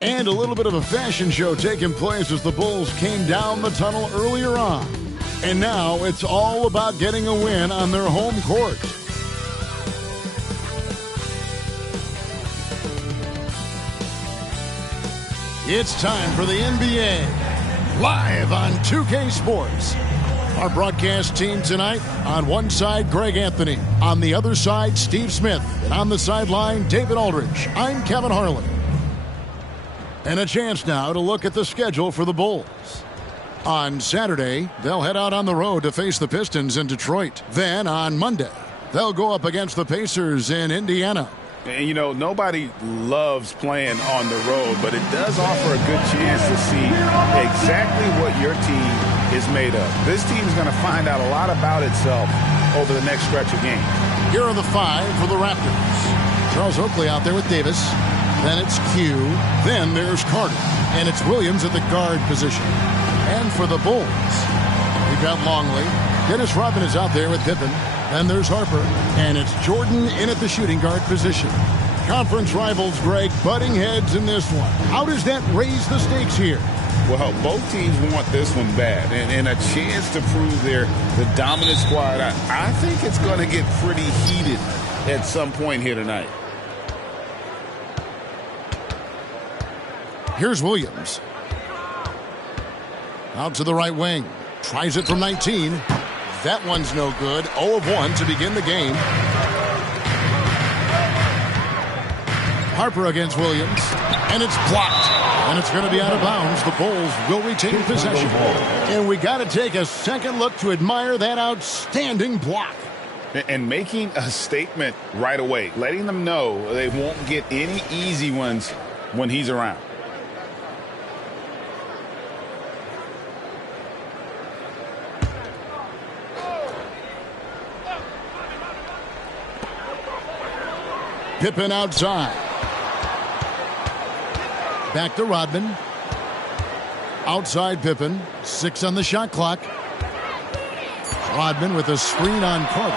And a little bit of a fashion show taking place as the Bulls came down the tunnel earlier on. And now it's all about getting a win on their home court. It's time for the NBA, live on 2K Sports. Our broadcast team tonight, on one side, Greg Anthony. On the other side, Steve Smith. And on the sideline, David Aldridge. I'm Kevin Harlan. And a chance now to look at the schedule for the Bulls. On Saturday, they'll head out on the road to face the Pistons in Detroit. Then on Monday, they'll go up against the Pacers in Indiana. And, you know, nobody loves playing on the road, but it does offer a good chance to see exactly what your team is made of. This team is going to find out a lot about itself over the next stretch of games. Here are the five for the Raptors. Charles Oakley out there with Davis. Then it's Q. Then there's Carter. And it's Williams at the guard position. And for the Bulls, we've got Longley. Dennis Rodman is out there with Pippen. Then there's Harper. And it's Jordan in at the shooting guard position. Conference rivals, Greg, butting heads in this one. How does that raise the stakes here? Well, both teams want this one bad. And a chance to prove they're the dominant squad. I think it's going to get pretty heated at some point here tonight. Here's Williams. Out to the right wing. Tries it from 19. That one's no good. 0 of 1 to begin the game. Harper against Williams. And it's blocked. And it's going to be out of bounds. The Bulls will retain possession. And we got to take a second look to admire that outstanding block. And making a statement right away. Letting them know they won't get any easy ones when he's around. Pippen outside. Back to Rodman. Outside Pippen. 6 on the shot clock. Rodman with a screen on Carter.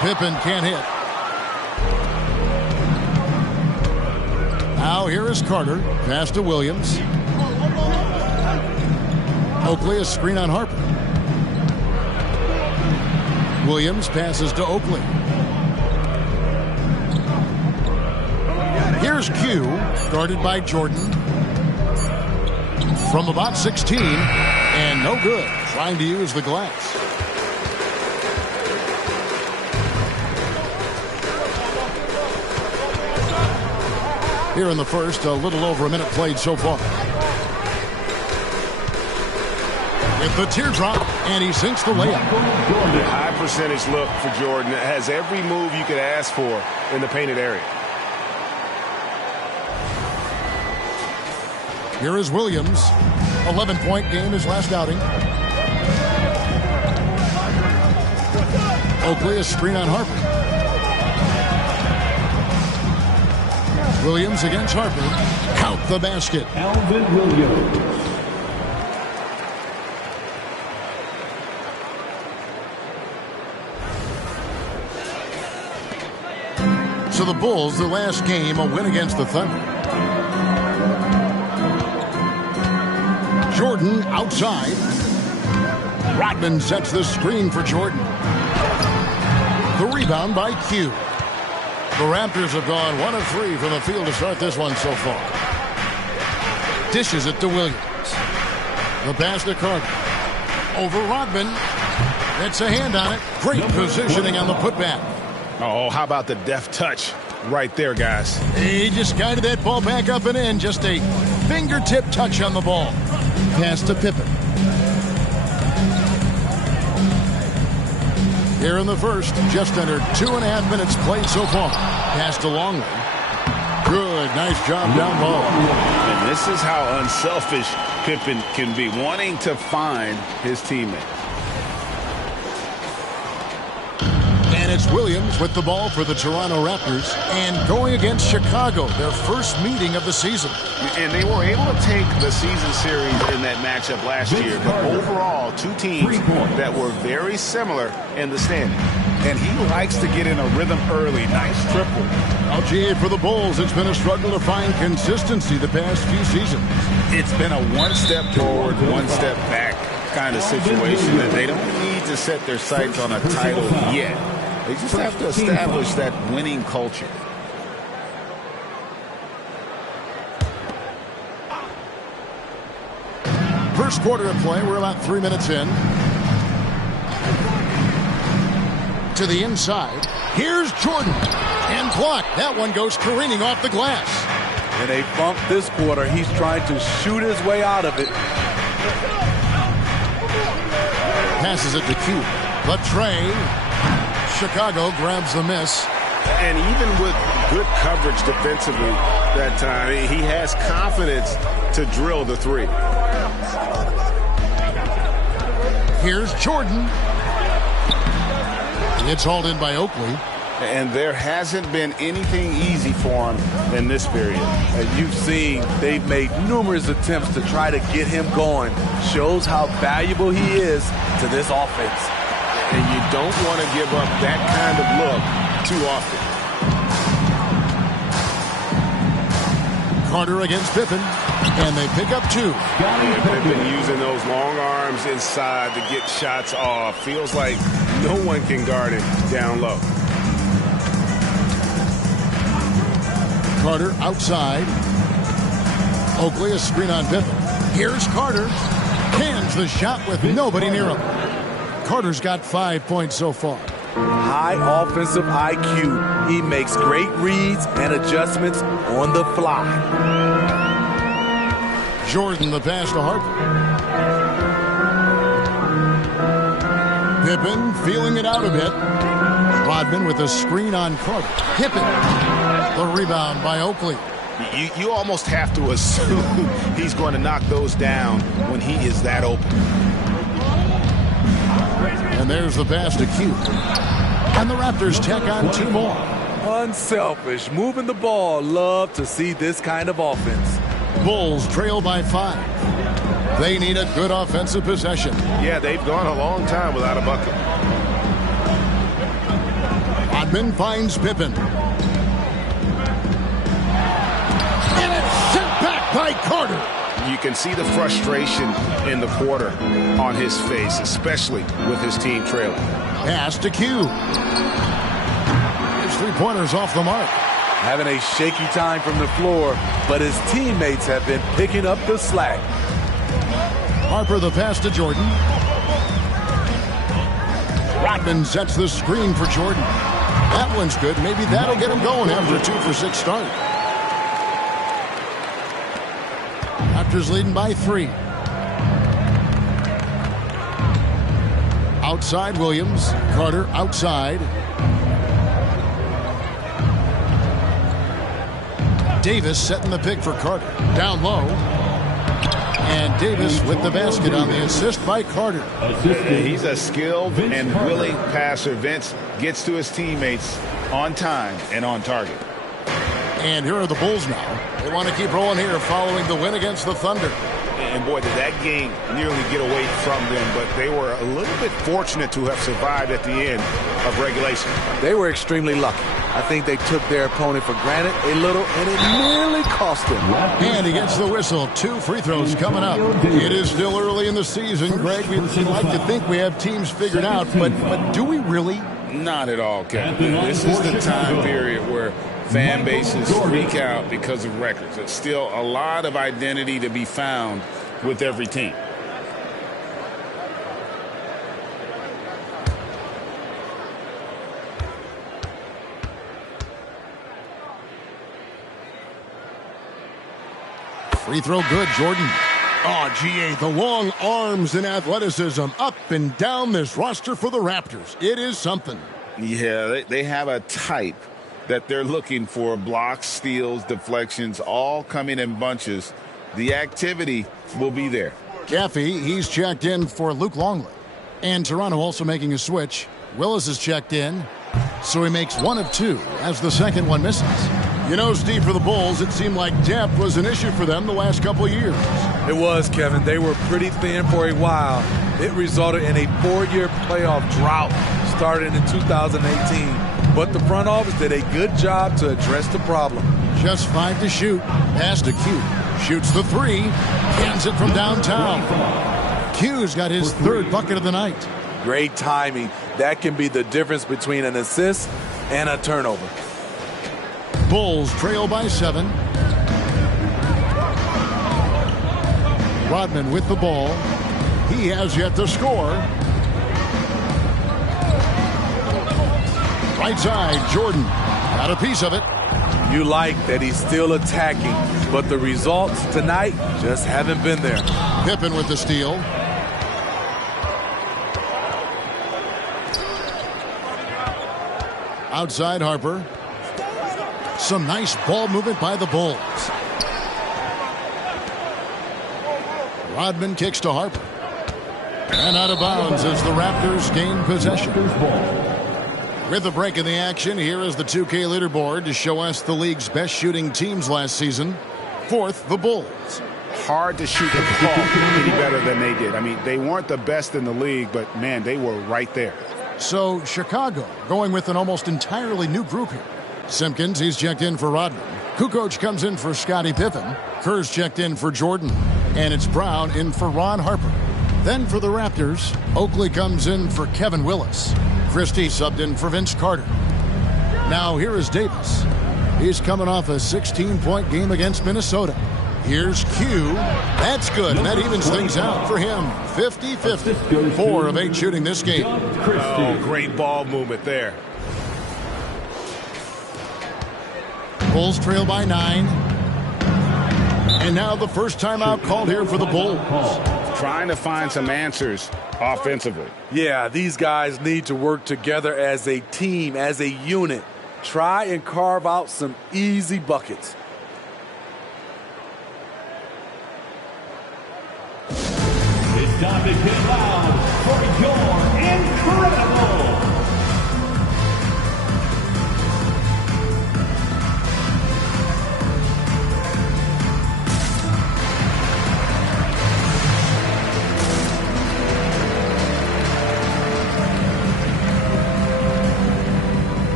Pippen can't hit. Now here is Carter. Pass to Williams. Oakley, a screen on Harper. Williams passes to Oakley. Here's Q, guarded by Jordan. From about 16, and no good. Trying to use the glass. Here in the first, a little over a minute played so far. With the teardrop, and he sinks the layup. High percentage look for Jordan. It has every move you could ask for in the painted area. Here is Williams. 11-point game his last outing. Oakley, a screen on Harper. Williams against Harper. Count the basket. Alvin Williams. So the Bulls, the last game, a win against the Thunder. Jordan outside. Rodman sets the screen for Jordan. The rebound by Q. The Raptors have gone 1 of 3 from the field to start this one so far. Dishes it to Williams. The pass to Carter. Over Rodman. It's a hand on it. Great positioning on the putback. Oh, how about the deft touch right there, guys? He just guided that ball back up and in. Just a fingertip touch on the ball. Pass to Pippen. Here in the first, just under 2.5 minutes played so far. Pass to Longley. Good, nice job down low. And this is how unselfish Pippen can be, wanting to find his teammate. And it's Williams with the ball for the Toronto Raptors and going against Chicago, their first meeting of the season. And they were able to take the season series in that matchup last year. But overall, two teams that were very similar in the standings. and he likes to get in a rhythm early. Nice triple. Now, GA, for the Bulls, it's been a struggle to find consistency the past few seasons. It's been a one step forward, one step back kind of situation that they don't need to set their sights on a title yet. They just have to establish that winning culture. First quarter of play, we're about 3 minutes in. To the inside. Here's Jordan. And blocked. That one goes careening off the glass. In a funk this quarter, he's trying to shoot his way out of it. Passes it to Q. Latre. Chicago grabs the miss. And even with good coverage defensively that time, he has confidence to drill the three. Here's Jordan. It's hauled in by Oakley. And there hasn't been anything easy for him in this period. As you've seen, they've made numerous attempts to try to get him going. Shows how valuable he is to this offense. And you don't want to give up that kind of look too often. Carter against Pippen. And they pick up two. Pippen using those long arms inside to get shots off. Feels like no one can guard him down low. Carter outside. Oakley a screen on Pippen. Here's Carter. Cans the shot with nobody near him. Carter's got 5 points so far. High offensive IQ. He makes great reads and adjustments on the fly. Jordan the pass to Harper. Pippen feeling it out a bit. Rodman with a screen on Carter. Pippen. The rebound by Oakley. You almost have to assume he's going to knock those down when he is that open. And there's the pass to Q. And the Raptors tack on two more. Unselfish, moving the ball. Love to see this kind of offense. Bulls trail by 5. They need a good offensive possession. Yeah, they've gone a long time without a bucket. Rodman finds Pippen. And it's sent back by Carter. You can see the frustration in the quarter on his face, especially with his team trailing. Pass to Q. His three-pointers off the mark. Having a shaky time from the floor, but his teammates have been picking up the slack. Harper the pass to Jordan. Rodman sets the screen for Jordan. That one's good. Maybe that'll get him going after a 2-for-6 start. Raptors leading by 3. Outside Williams. Carter outside. Davis setting the pick for Carter. Down low. And Davis with the basket on the assist by Carter. He's a skilled and willing passer. Vince gets to his teammates on time and on target. And here are the Bulls now. They want to keep rolling here following the win against the Thunder. And boy, did that game nearly get away from them, but they were a little bit fortunate to have survived at the end of regulation. They were extremely lucky. I think they took their opponent for granted a little, and it nearly cost them. And he gets the whistle. 2 free throws coming up. It is still early in the season, Greg. We'd like to think we have teams figured out, but do we really? Not at all, Kevin. This is the time period where fan bases freak out because of records. There's still a lot of identity to be found with every team. Free throw good, Jordan. Oh, GA, the long arms and athleticism up and down this roster for the Raptors. It is something. Yeah, they have a type that they're looking for. Blocks, steals, deflections, all coming in bunches. The activity will be there. Gaffey, he's checked in for Luke Longley. And Toronto also making a switch. Willis is checked in. So he makes 1 of 2 as the second one misses. You know, Steve, for the Bulls, it seemed like depth was an issue for them the last couple of years. It was, Kevin. They were pretty thin for a while. It resulted in a 4-year playoff drought. started in 2018, but the front office did a good job to address the problem. Just 5 to shoot. Pass to Q. Shoots the 3. Cans it from downtown. Q's got his 3rd bucket of the night. Great timing. That can be the difference between an assist and a turnover. Bulls trail by 7. Rodman with the ball. He has yet to score. Right side, Jordan. Got a piece of it. You like that he's still attacking, but the results tonight just haven't been there. Pippen with the steal. Outside Harper. Some nice ball movement by the Bulls. Rodman kicks to Harper. And out of bounds as the Raptors gain possession. With a break in the action, here is the 2K leaderboard to show us the league's best shooting teams last season. 4th, the Bulls. Hard to shoot the ball any better than they did. I mean, they weren't the best in the league, but, man, they were right there. So, Chicago going with an almost entirely new group here. Simpkins, he's checked in for Rodman. Kukoc comes in for Scottie Pippen. Kerr's checked in for Jordan. And it's Brown in for Ron Harper. Then for the Raptors, Oakley comes in for Kevin Willis. Christie subbed in for Vince Carter. Now here is Davis. He's coming off a 16-point game against Minnesota. Here's Q. That's good, and that evens things out for him. 50-50. 4 of 8 shooting this game. Oh, great ball movement there. Bulls trail by 9. And now the first timeout called here for the Bulls. Trying to find some answers offensively. Yeah, these guys need to work together as a team, as a unit. Try and carve out some easy buckets. It's time to get loud for your incredible.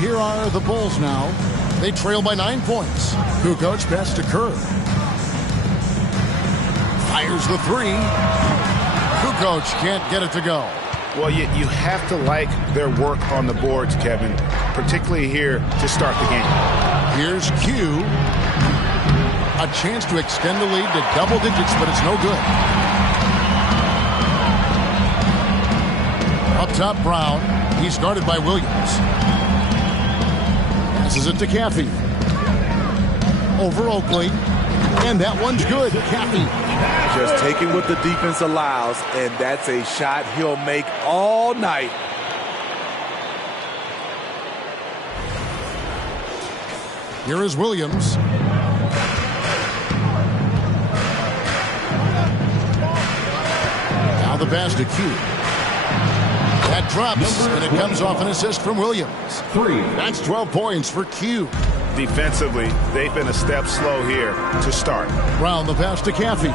Here are the Bulls now. They trail by 9 points. Kukoc pass to Kerr. Fires the 3. Kukoc can't get it to go. Well, you have to like their work on the boards, Kevin, particularly here to start the game. Here's Q. A chance to extend the lead to double digits, but it's no good. Up top, Brown. He's guarded by Williams. Passes it to Caffey. Over Oakley. And that one's good. Caffey. Just taking what the defense allows, and that's a shot he'll make all night. Here is Williams. Now the pass to Q. That drops, and it comes off an assist from Williams. 3. That's 12 points for Q. defensively, they've been a step slow here to start. Brown, the pass to Caffey.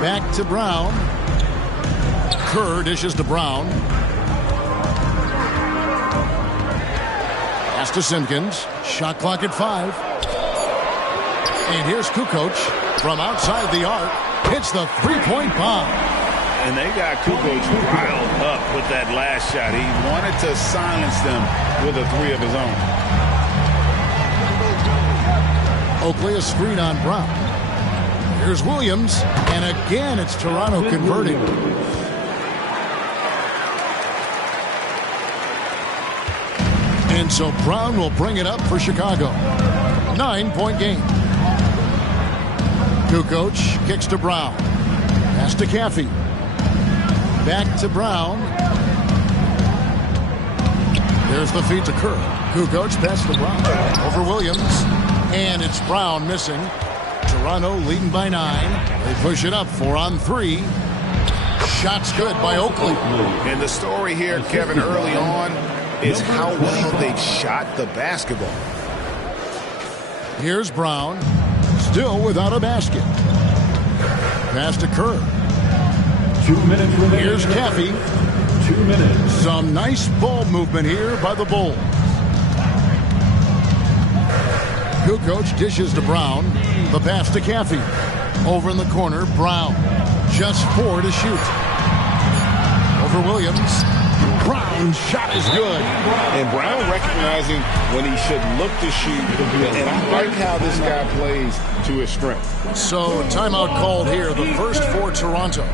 Back to Brown. Kerr dishes to Brown. Pass to Simpkins. Shot clock at 5. And here's Kukoc from outside the arc. Hits the three-point bomb. And they got Kukoc riled up with that last shot. He wanted to silence them with a three of his own. Oakley, a screen on Brown. Here's Williams. And again, it's Toronto converting. And so Brown will bring it up for Chicago. 9-point game. Kukoc kicks to Brown. Pass to Caffey. Back to Brown. There's the feed to Kerr. Kukoc pass to Brown. Over Williams. And it's Brown missing. Toronto leading by 9. They push it up 4 on 3. Shots good by Oakley. And the story here, Kevin, early on is how well they've shot the basketball. Here's Brown. Still without a basket. Pass to Kerr. 2 minutes remaining. Here's Caffey. 2 minutes. Some nice ball movement here by the Bulls. Kukoc dishes to Brown. The pass to Caffey. Over in the corner, Brown. Just 4 to shoot. Over Williams. Brown's shot is good. And Brown recognizing when he should look to shoot. And I like how this guy plays to his strength. So timeout called here, the first for Toronto.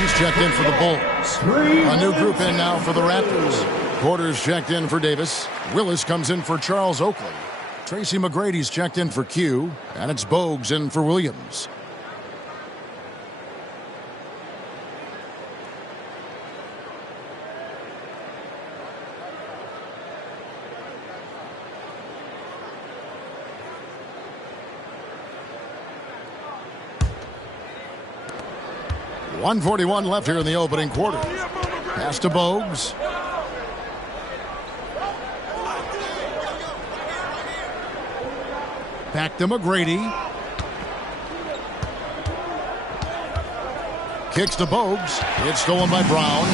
He's checked in for the Bulls. A new group in now for the Raptors. Porter's checked in for Davis. Willis comes in for Charles Oakley. Tracy McGrady's checked in for Q. And it's Bogues in for Williams. .141 left here in the opening quarter. Pass to Bogues. Back to McGrady. Kicks to Bogues. It's stolen by Brown.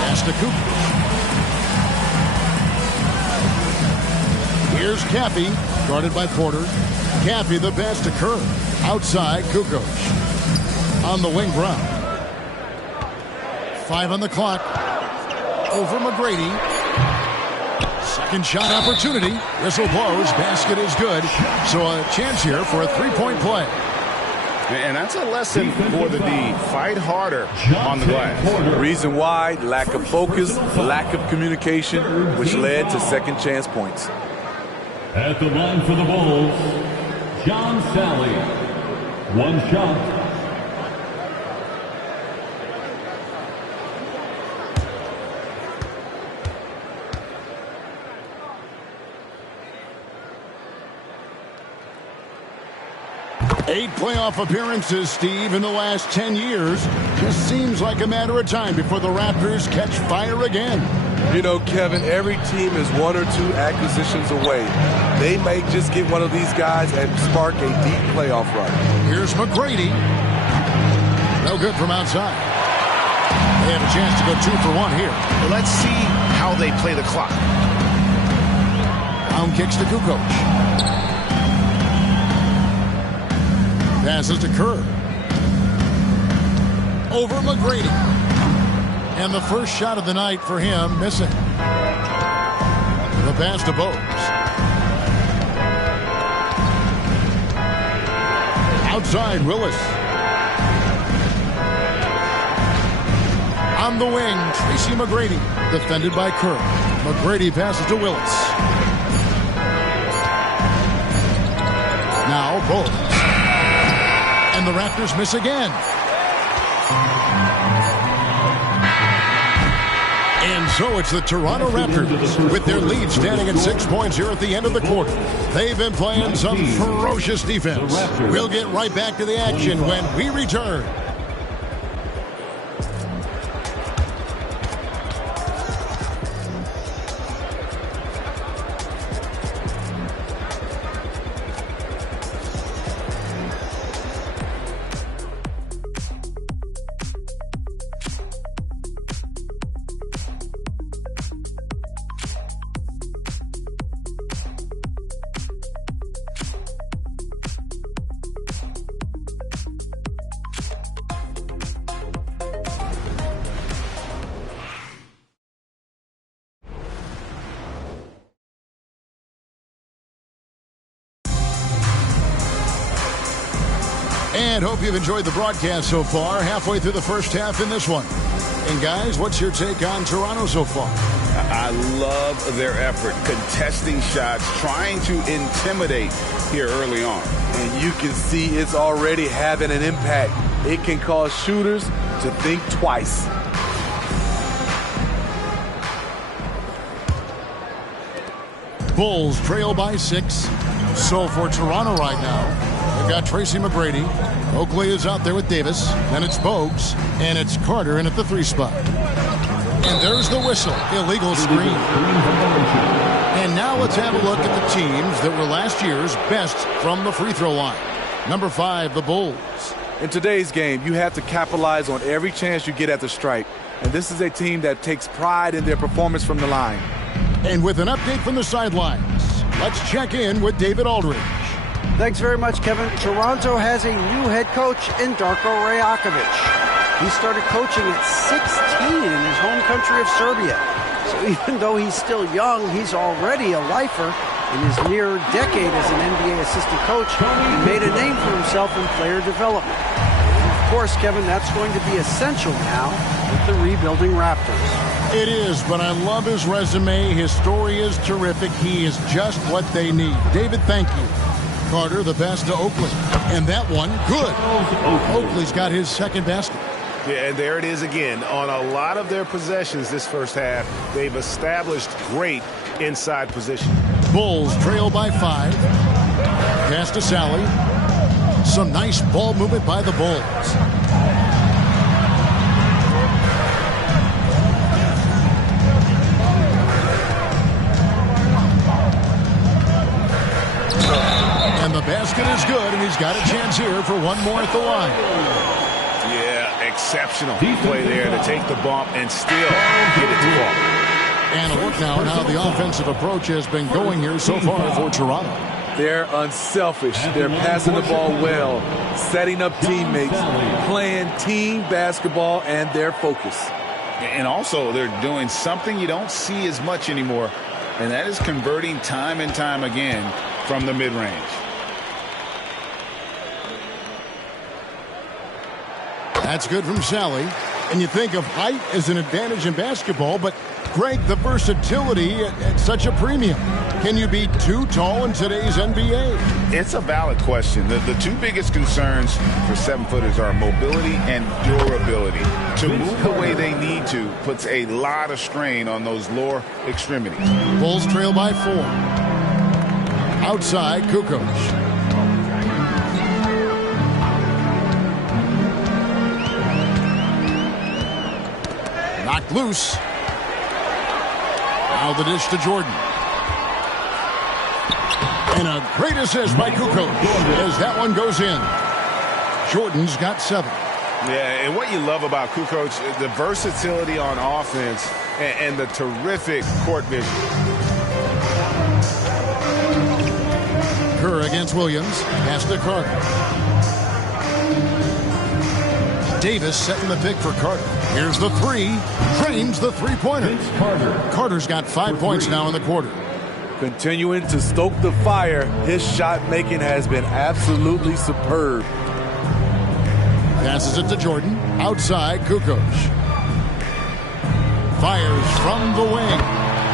Pass to Cooper. Here's Caffey, guarded by Porter. Caffey the pass to Kerr. Outside, Kukoc. On the wing, Brown. 5 on the clock. Over McGrady. Second shot opportunity. Whistle blows. Basket is good. So a chance here for a three-point play. And that's a lesson for the D. Fight harder on the glass. Reason why, lack of focus, lack of communication, which led to second chance points. At the line for the Bulls, John Sally. 1 shot. 8 playoff appearances, Steve, in the last 10 years. Just seems like a matter of time before the Raptors catch fire again. You know, Kevin, every team is 1 or 2 acquisitions away. They may just get one of these guys and spark a deep playoff run. Here's McGrady. No good from outside. They have a chance to go 2 for 1 here. Well, let's see how they play the clock. Brown kicks to Kukoc. Passes to Kerr. Over McGrady. And the first shot of the night for him, missing. The pass to Bogues. Outside, Willis. On the wing, Tracy McGrady. Defended by Kerr. McGrady passes to Willis. Now, Bogues. And the Raptors miss again. And so it's the Toronto Raptors with their lead standing at 6 points here at the end of the quarter. They've been playing some ferocious defense. We'll get right back to the action when we return. And hope you've enjoyed the broadcast so far. Halfway through the first half in this one. And guys, what's your take on Toronto so far? I love their effort, contesting shots, trying to intimidate here early on. And you can see it's already having an impact. It can cause shooters to think twice. Bulls trail by 6. So for Toronto right now, they've got Tracy McGrady. Oakley is out there with Davis. Then it's Bogues. And it's Carter in at the 3 spot. And there's the whistle. Illegal screen. And now let's have a look at the teams that were last year's best from the free throw line. Number 5, the Bulls. In today's game, you have to capitalize on every chance you get at the stripe. And this is a team that takes pride in their performance from the line. And with an update from the sidelines, let's check in with David Aldridge. Thanks very much, Kevin. Toronto has a new head coach in Darko Rajakovic. He started coaching at 16 in his home country of Serbia. So even though he's still young, he's already a lifer. In his near decade as an NBA assistant coach, he made a name for himself in player development. And of course, Kevin, that's going to be essential now with the rebuilding Raptors. It is, but I love his resume. His story is terrific. He is just what they need. David, thank you. Carter, the pass to Oakley. And that one, good. Oakley's got his second basket. Yeah, and there it is again. On a lot of their possessions this first half, they've established great inside position. Bulls trail by 5. Pass to Sally. Some nice ball movement by the Bulls. And the basket is good, and he's got a chance here for one more at the line. Yeah, exceptional play there to take the bump and still get it to fall. And a look now at how the offensive approach has been going here so far for Toronto. They're unselfish. They're passing the ball well, setting up teammates, playing team basketball, and their focus. And also, they're doing something you don't see as much anymore, and that is converting time and time again from the mid-range. That's good from Sally. And you think of height as an advantage in basketball, but Greg, the versatility at such a premium. Can you be too tall in today's NBA? It's a valid question. The two biggest concerns for 7-footers are mobility and durability. To move the way they need to puts a lot of strain on those lower extremities. Bulls trail by 4. Outside, Kukoc. Loose. Now the dish to Jordan. And a great assist by Kukoc as that one goes in. Jordan's got 7. Yeah, and what you love about Kukoc, the versatility on offense and the terrific court vision. Kerr against Williams. Pass to Carter. Davis setting the pick for Carter. Here's the 3. Drains the three-pointer. Carter's got 5 points now in the quarter. Continuing to stoke the fire, his shot making has been absolutely superb. Passes it to Jordan. Outside, Kukoc. Fires from the wing.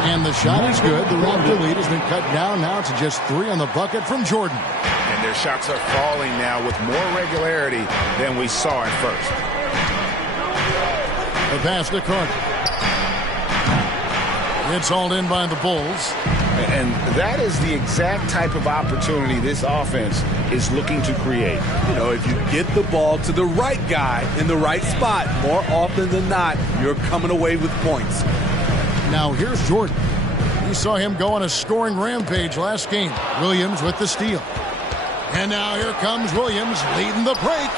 And the shot is good. The Raptor lead has been cut down now to just 3 on the bucket from Jordan. And their shots are falling now with more regularity than we saw at first. The pass to Carter. It's hauled in by the Bulls. And that is the exact type of opportunity this offense is looking to create. You know, if you get the ball to the right guy in the right spot, more often than not, you're coming away with points. Now here's Jordan. We saw him go on a scoring rampage last game. Williams with the steal. And now here comes Williams leading the break.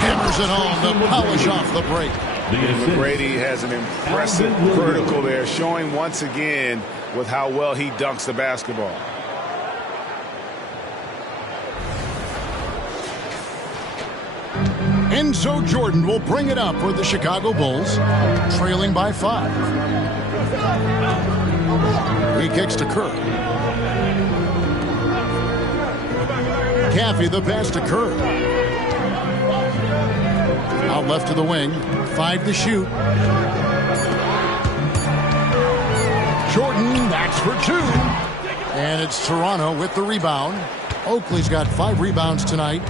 Hammers it home to polish off the break. McGrady has an impressive vertical there, showing once again with how well he dunks the basketball. Enzo Jordan will bring it up for the Chicago Bulls, trailing by 5. He kicks to Kerr. Caffey the pass to Kerr. Out left to the wing. 5 to shoot. Jordan, that's for 2. And it's Toronto with the rebound. Oakley's got 5 rebounds tonight.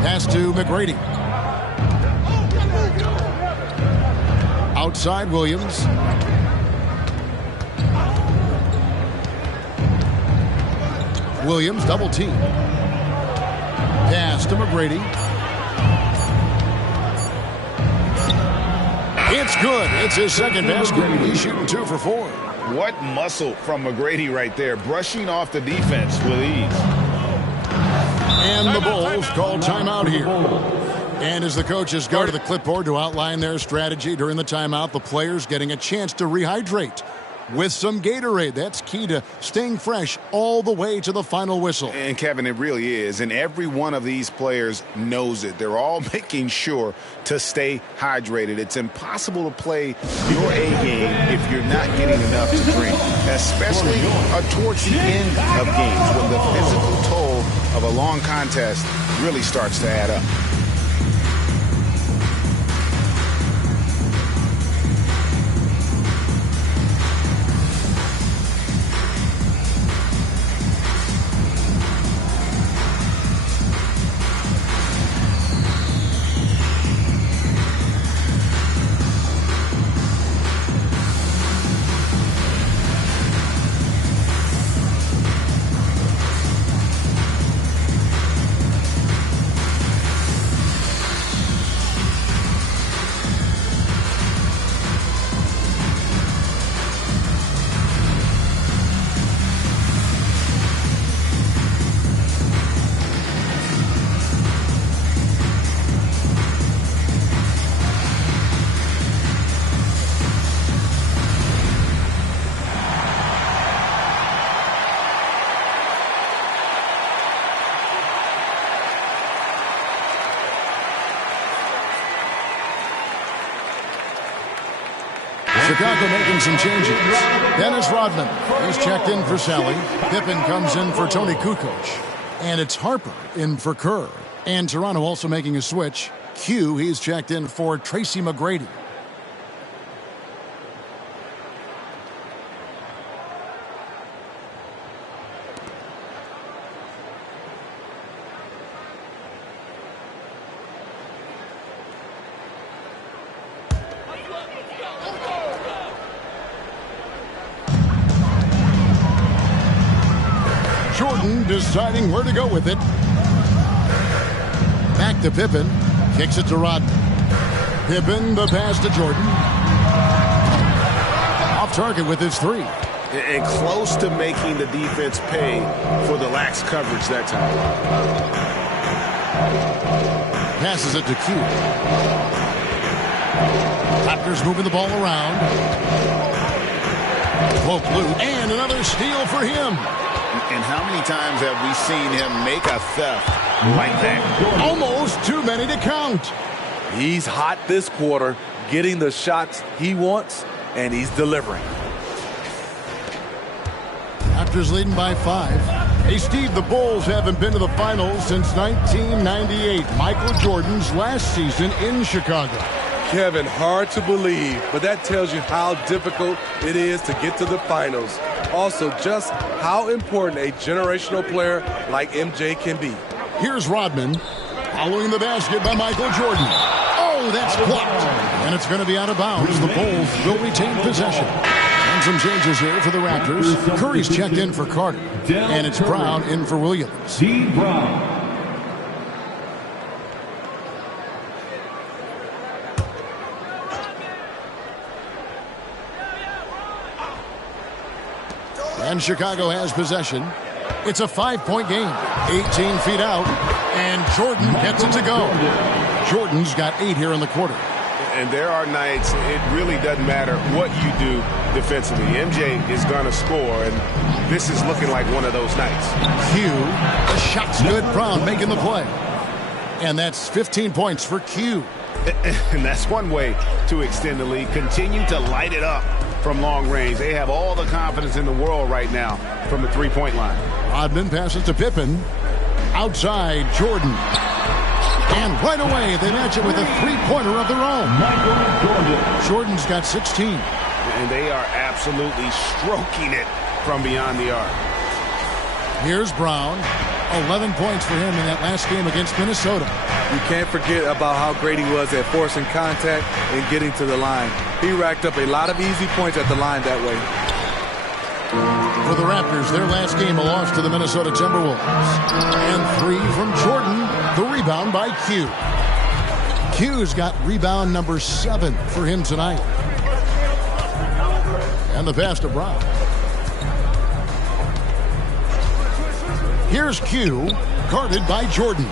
Pass to McGrady. Outside Williams. Williams double team. Pass to McGrady. It's good. It's his second basket. He's shooting 2 for 4. What muscle from McGrady right there, brushing off the defense with ease. And the Bulls call timeout here. And as the coaches go to the clipboard to outline their strategy during the timeout, the players getting a chance to rehydrate with some Gatorade. That's key to staying fresh all the way to the final whistle. And Kevin, it really is. And every one of these players knows it. They're all making sure to stay hydrated. It's impossible to play your A game if you're not getting enough to drink, especially towards the end of games when the physical toll of a long contest really starts to add up. Chicago making some changes. Dennis Rodman, he's checked in for Sally. Pippen comes in for Tony Kukoc. And it's Harper in for Kerr. And Toronto also making a switch. Q, he's checked in for Tracy McGrady. Jordan deciding where to go with it. Back to Pippen. Kicks it to Rodman. Pippen, the pass to Jordan. target with his 3. And close to making the defense pay for the lax coverage that time. Passes it to Q. Raptors moving the ball around. Poke loose, and another steal for him. And how many times have we seen him make a theft like that? Almost too many to count. He's hot this quarter, getting the shots he wants, and he's delivering. Raptors leading by 5. Hey, Steve, the Bulls haven't been to the finals since 1998, Michael Jordan's last season in Chicago. Kevin, hard to believe, but that tells you how difficult it is to get to the finals. Also, just how important a generational player like MJ can be. Here's Rodman, following the basket by Michael Jordan. Oh, that's blocked, and it's going to be out of bounds. The Bulls will retain possession. And some changes here for the Raptors. Curry's checked in for Carter, and it's Brown in for Williams. D. Brown. And Chicago has possession. It's a 5-point game. 18 feet out. And Jordan gets it to go. Jordan's got 8 here in the quarter. And there are nights it really doesn't matter what you do defensively. MJ is going to score, and this is looking like one of those nights. Q, the shot's good. Brown making the play. And that's 15 points for Q. And that's one way to extend the lead. Continue to light it up from long range. They have all the confidence in the world right now from the three-point line. Rodman passes to Pippen. Outside, Jordan. And right away, they match it with a three-pointer of their own. Jordan's got 16. And they are absolutely stroking it from beyond the arc. Here's Brown. 11 points for him in that last game against Minnesota. You can't forget about how great he was at forcing contact and getting to the line. He racked up a lot of easy points at the line that way. For the Raptors, their last game, a loss to the Minnesota Timberwolves. And 3 from Jordan, the rebound by Q. Q's got rebound number 7 for him tonight. And the pass to Brown. Here's Q, guarded by Jordan.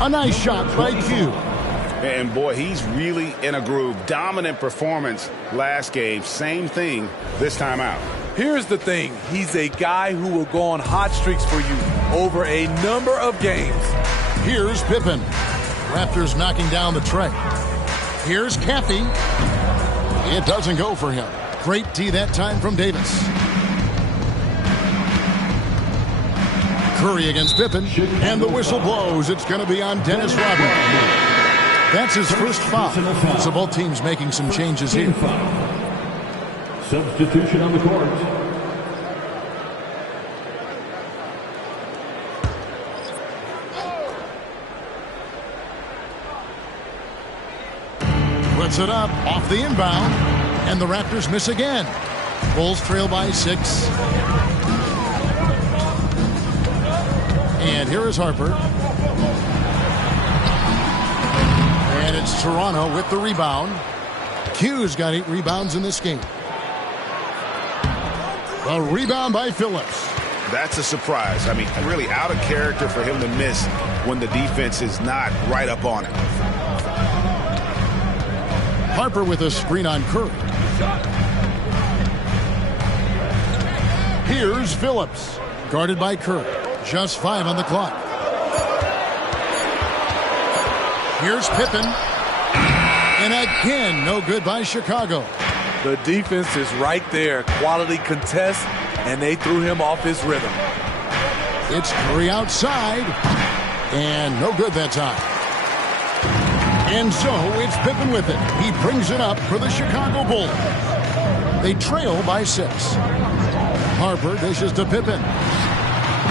A nice shot by Q. And boy, he's really in a groove. Dominant performance last game. Same thing this time out. Here's the thing. He's a guy who will go on hot streaks for you over a number of games. Here's Pippen. Raptors knocking down the tray. Here's Caffey. It doesn't go for him. Great D that time from Davis. Curry against Pippen, and the whistle blows. It's going to be on Dennis Rodman. That's his first foul. So both teams making some changes here. Substitution on the court. Puts it up off the inbound, and the Raptors miss again. Bulls trail by 6. And here is Harper. And it's Toronto with the rebound. Q's got 8 rebounds in this game. A rebound by Phillips. That's a surprise. I mean, really out of character for him to miss when the defense is not right up on it. Harper with a screen on Curry. Here's Phillips, guarded by Curry. Just 5 on the clock. Here's Pippen. And again, no good by Chicago. The defense is right there. Quality contest, and they threw him off his rhythm. It's Curry outside. And no good that time. And so it's Pippen with it. He brings it up for the Chicago Bulls. They trail by 6. Harper dishes to Pippen.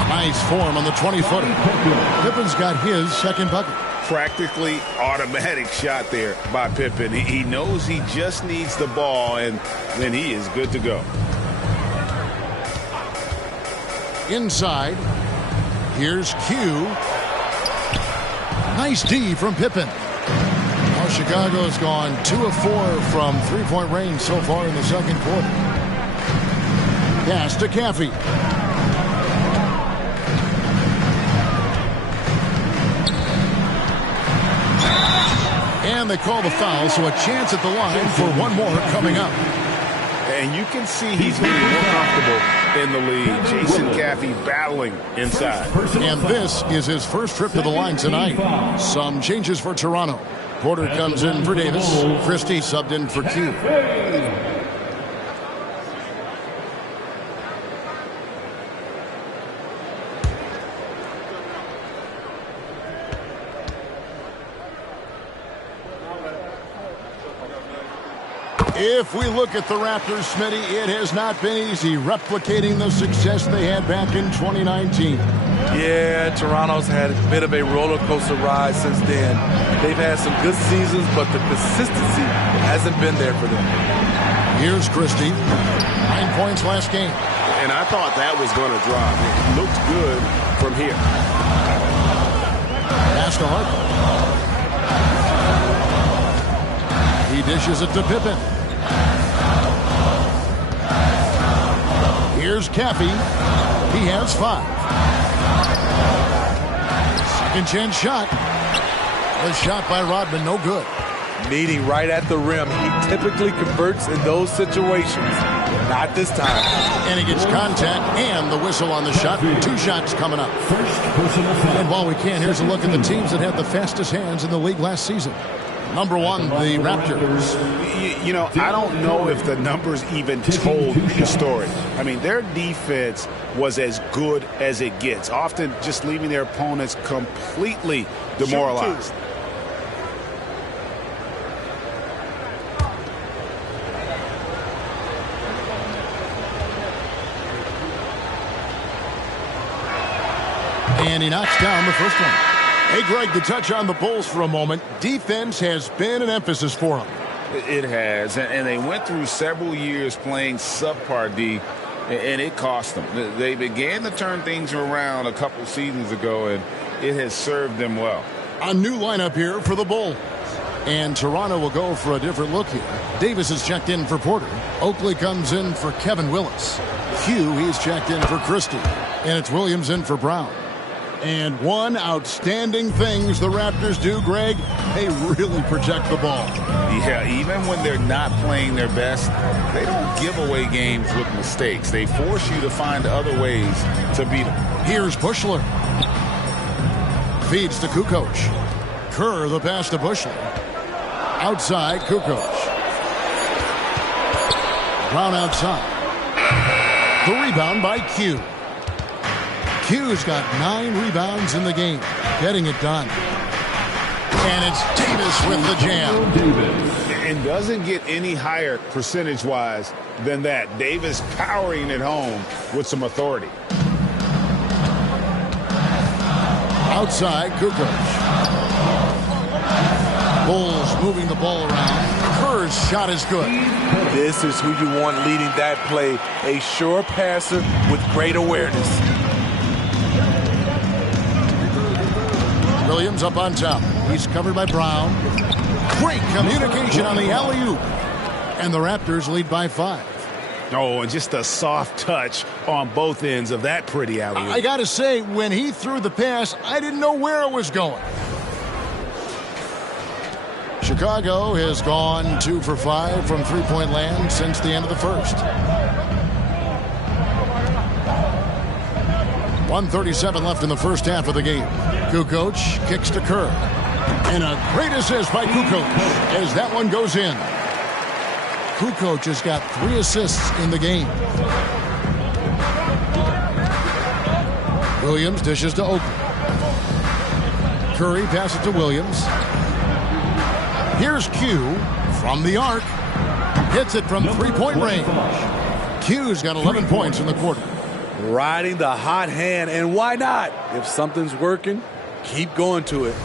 Nice form on the 20-footer. Pippen's got his second bucket. Practically automatic shot there by Pippen. He knows he just needs the ball, and then he is good to go. Inside. Here's Q. Nice D from Pippen. Now Chicago's gone 2 of 4 from three-point range so far in the second quarter. Pass to Caffey. And they call the foul, so a chance at the line for one more coming up. And you can see he's getting more comfortable in the league. Jason Caffey battling inside. And this is his first trip to the line tonight. Some changes for Toronto. Porter comes in for Davis. Christie subbed in for Q. If we look at the Raptors, Smitty, it has not been easy replicating the success they had back in 2019. Yeah, Toronto's had a bit of a roller coaster ride since then. They've had some good seasons, but the consistency hasn't been there for them. Here's Christie. 9 points last game. And I thought that was going to drop. It looked good from here. Pass to Harper. He dishes it to Pippen. Here's Caffey. He has 5. Second chance shot. The shot by Rodman, no good. Meeting right at the rim. He typically converts in those situations. Not this time. And he gets contact and the whistle on the shot. 2 shots coming up. And while we can, here's a look at the teams that had the fastest hands in the league last season. Number 1, the Raptors. You know, I don't know if the numbers even told the story. I mean, their defense was as good as it gets, often just leaving their opponents completely demoralized. And he knocks down the first one. Hey, Greg, to touch on the Bulls for a moment, defense has been an emphasis for them. It has, and they went through several years playing subpar D, and it cost them. They began to turn things around a couple seasons ago, and it has served them well. A new lineup here for the Bulls. And Toronto will go for a different look here. Davis is checked in for Porter. Oakley comes in for Kevin Willis. Hugh, he's checked in for Christie. And it's Williams in for Brown. And one outstanding things the Raptors do, Greg, they really protect the ball. Yeah, even when they're not playing their best, they don't give away games with mistakes. They force you to find other ways to beat them. Here's Bushler. Feeds to Kukoc. Kerr, the pass to Bushler. Outside, Kukoc. Brown outside. The rebound by Q. Q's got 9 rebounds in the game, getting it done. And it's Davis with the jam. And doesn't get any higher percentage-wise than that. Davis powering it home with some authority. Outside, Kukoc. Bulls moving the ball around. Kerr's shot is good. This is who you want leading that play. A sure passer with great awareness. Williams up on top. He's covered by Brown. Great communication on the alley-oop. And the Raptors lead by 5. Oh, and just a soft touch on both ends of that pretty alley-oop. I got to say, when he threw the pass, I didn't know where it was going. Chicago has gone 2 for 5 from three-point land since the end of the first. 1:37 left in the first half of the game. Kukoc kicks to Kerr. And a great assist by Kukoc as that one goes in. Kukoc has got 3 assists in the game. Williams dishes to Oakley. Curry passes to Williams. Here's Q from the arc. Hits it from three-point range. Q's got 11 points in the quarter. Riding the hot hand, and why not? If something's working, keep going to it.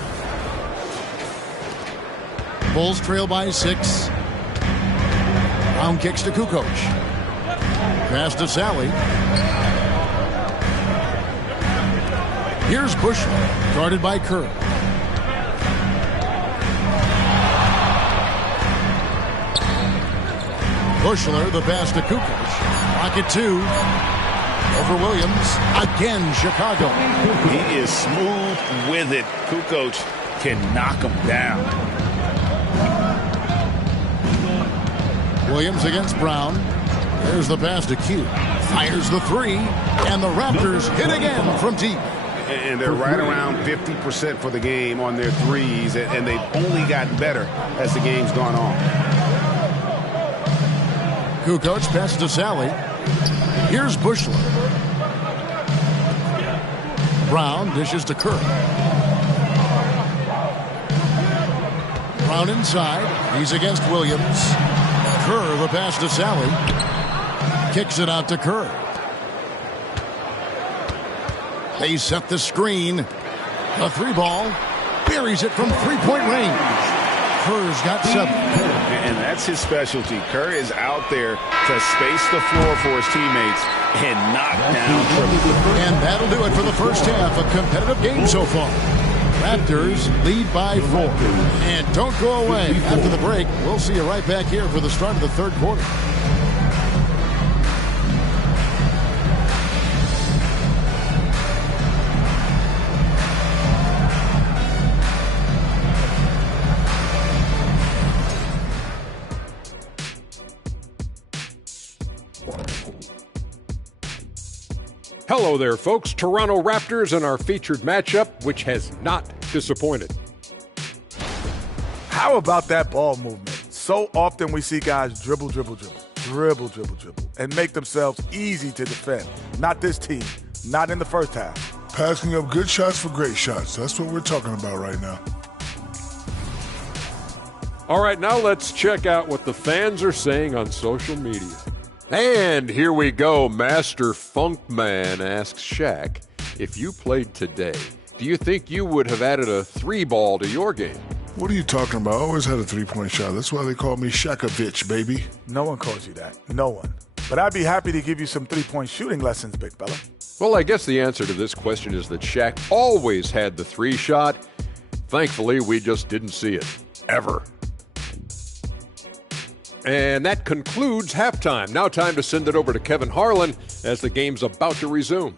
Bulls trail by 6. Brown kicks to Kukoc. Pass to Sally. Here's Bushler, guarded by Kerr. Bushler, the pass to Kukoc. Pocket 2. Over Williams. Again, Chicago. He is smooth with it. Kukoc can knock him down. Williams against Brown. There's the pass to Q. Fires the 3. And the Raptors hit again from deep. And they're right around 50% for the game on their threes, and they've only gotten better as the game's gone on. Kukoc passes to Sally. Here's Bushler. Brown dishes to Kerr. Brown inside. He's against Williams. Kerr, the pass to Sally. Kicks it out to Kerr. They set the screen. The 3-ball. Buries it from three-point range. Kerr's got 7. And that's his specialty. Kerr is out there to space the floor for his teammates and knock down triples. And that'll do it for the first half. A competitive game so far. Raptors lead by 4. And don't go away. After the break, we'll see you right back here for the start of the third quarter. Hello there, folks. Toronto Raptors and our featured matchup, which has not disappointed. How about that ball movement? So often we see guys dribble, and make themselves easy to defend. Not this team. Not in the first half. Passing up good shots for great shots. That's what we're talking about right now. All right, now let's check out what the fans are saying on social media. And here we go. Master Funkman asks Shaq, if you played today, do you think you would have added a 3-ball to your game? What are you talking about? I always had a 3-point shot. That's why they call me Shakovich, baby. No one calls you that. No one. But I'd be happy to give you some 3-point shooting lessons, big fella. Well, I guess the answer to this question is that Shaq always had the 3-shot. Thankfully, we just didn't see it. Ever. And that concludes halftime. Now time to send it over to Kevin Harlan as the game's about to resume.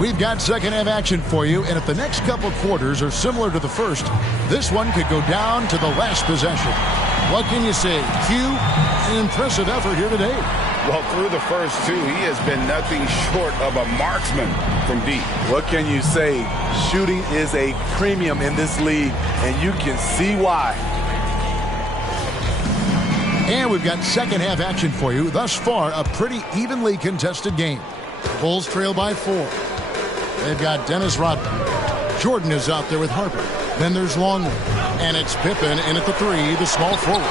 We've got second half action for you, and if the next couple quarters are similar to the first, this one could go down to the last possession. What can you say? Q, an impressive effort here today. Well, through the first 2, he has been nothing short of a marksman from deep. What can you say? Shooting is a premium in this league, and you can see why. And we've got second half action for you. Thus far, a pretty evenly contested game. Bulls trail by 4. They've got Dennis Rodman. Jordan is out there with Harper. Then there's Longley. And it's Pippen in at the 3, the small forward.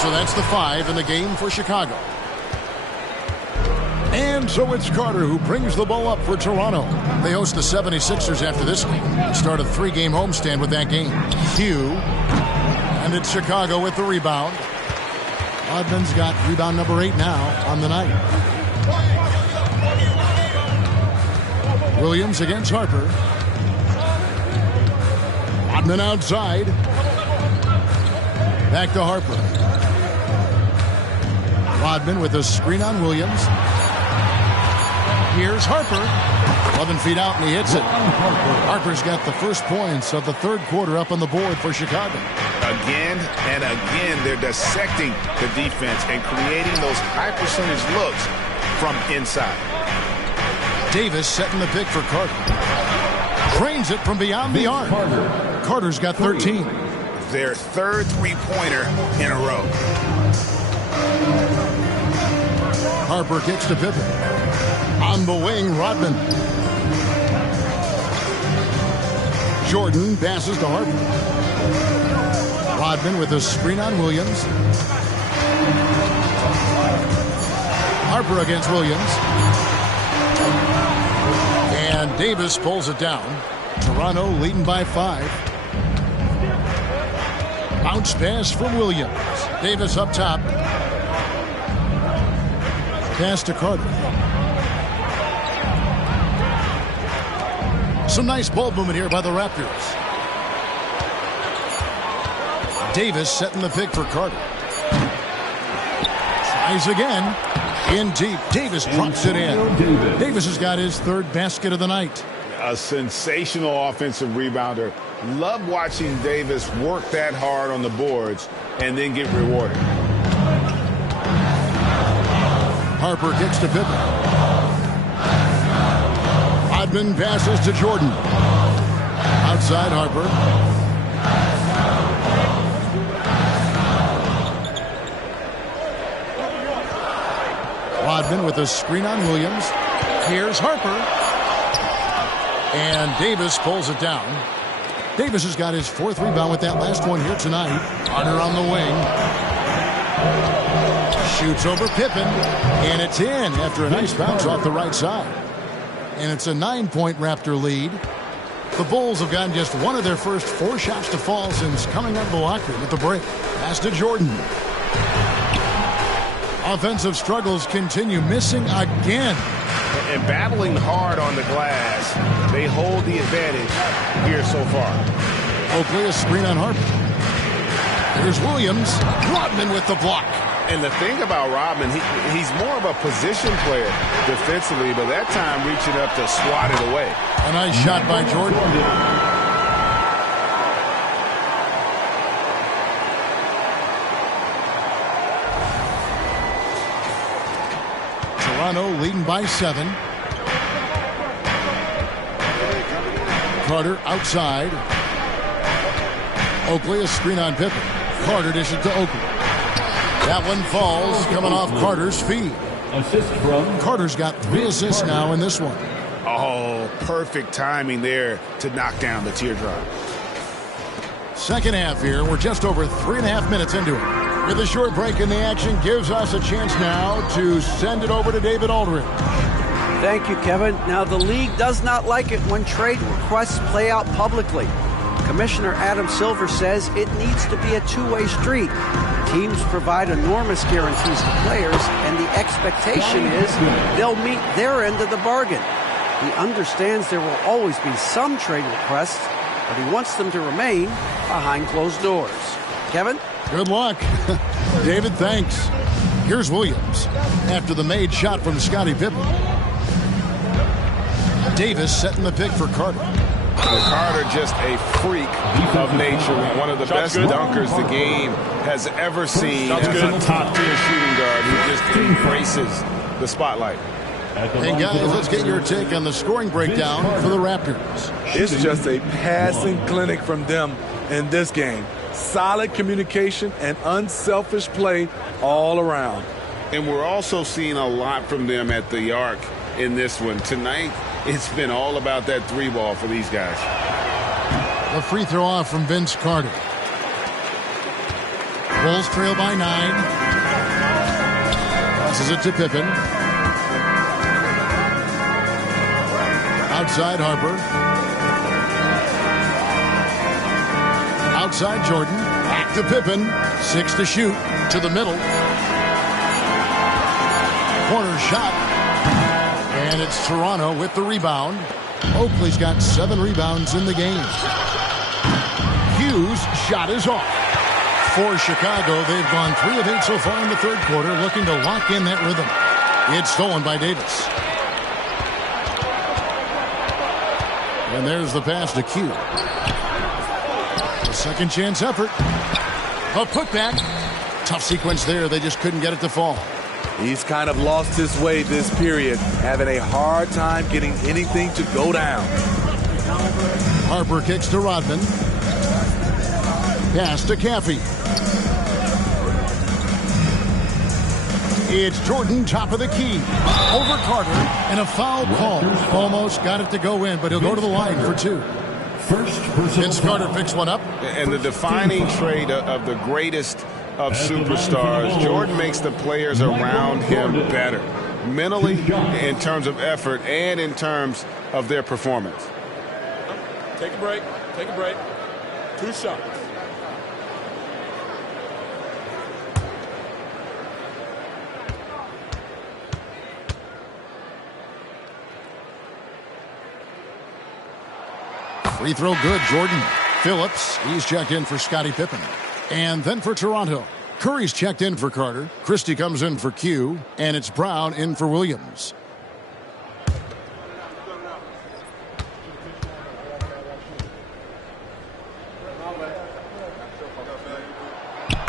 So that's the 5 in the game for Chicago. And so it's Carter who brings the ball up for Toronto. They host the 76ers after this game and start a 3-game homestand with that game. Q. And it's Chicago with the rebound. Rodman's got rebound number 8 now on the night. Williams against Harper. Rodman outside. Back to Harper. Rodman with a screen on Williams. Here's Harper. 11 feet out, and he hits it. Harper's got the first points of the third quarter up on the board for Chicago. Again and again, they're dissecting the defense and creating those high-percentage looks from inside. Davis setting the pick for Carter. Trains it from beyond the arc. Carter's got 13. Their third 3-pointer in a row. Harper kicks to Pippen. On the wing, Rodman. Jordan passes to Harper. Rodman with a screen on Williams. Harper against Williams. And Davis pulls it down. Toronto leading by 5. Bounce pass from Williams. Davis up top. Pass to Carter. Some nice ball movement here by the Raptors. Davis setting the pick for Carter. Tries again. In deep. Davis drops it in. Davis has got his third basket of the night. A sensational offensive rebounder. Love watching Davis work that hard on the boards and then get rewarded. Harper kicks to Pippen. Rodman passes to Jordan. Outside Harper. Rodman with a screen on Williams. Here's Harper. And Davis pulls it down. Davis has got his fourth rebound with that last one here tonight. Hunter on the wing. Shoots over Pippen. And it's in after a nice bounce off the right side. And it's a 9-point Raptor lead. The Bulls have gotten just one of their first 4 shots to fall since coming out of the locker room at the break. Pass to Jordan. Offensive struggles continue, missing again. And battling hard on the glass, they hold the advantage here so far. Oakley a screen on Harper. There's Williams. Rodman with the block. And the thing about Rodman, he's more of a position player defensively, but that time reaching up to swat it away. A nice shot by Jordan. Toronto leading by 7. Carter outside. Oakley a screen on Pippen. Carter dishes to Oakley. That one falls, coming off Carter's feet. Assist from Carter's got 3 assists now in this one. Oh, perfect timing there to knock down the teardrop. Second half here. We're just over 3.5 minutes into it. With a short break in the action, gives us a chance now to send it over to David Aldridge. Thank you, Kevin. Now, the league does not like it when trade requests play out publicly. Commissioner Adam Silver says it needs to be a two-way street. Teams provide enormous guarantees to players, and the expectation is they'll meet their end of the bargain. He understands there will always be some trade requests, but he wants them to remain behind closed doors. Kevin? Good luck. David, thanks. Here's Williams after the made shot from Scottie Pippen. Davis setting the pick for Carter. Carter just a freak of nature. One of the best dunkers the game has ever seen as a top-tier shooting guard who just embraces the spotlight. Hey, guys, let's get your take on the scoring breakdown for the Raptors. It's just a passing clinic from them in this game. Solid communication and unselfish play all around. And we're also seeing a lot from them at the arc in this one. Tonight, it's been all about that 3-ball for these guys. A free throw off from Vince Carter. Bulls trail by 9. Passes it to Pippen. Outside Harper. Outside Jordan. Back to Pippen. 6 to shoot. To the middle. Corner shot. And it's Toronto with the rebound. Oakley's got 7 rebounds in the game. Hughes' shot is off. For Chicago, they've gone 3 of 8 so far in the third quarter, looking to lock in that rhythm. It's stolen by Davis. And there's the pass to Q. A second chance effort. A putback. Tough sequence there. They just couldn't get it to fall. He's kind of lost his way this period, having a hard time getting anything to go down. Harper kicks to Rodman. Pass to Caffey. It's Jordan, top of the key. Over Carter, and a foul call. Almost got it to go in, but he'll go to the line for 2. Vince Carter picks one up. And the defining trait of the greatest of superstars, Jordan makes the players around him better. Mentally, in terms of effort, and in terms of their performance. Take a break. Take a break. 2 shots. Free throw good, Jordan. Phillips, he's checked in for Scottie Pippen. And then for Toronto, Curry's checked in for Carter. Christie comes in for Q. And it's Brown in for Williams.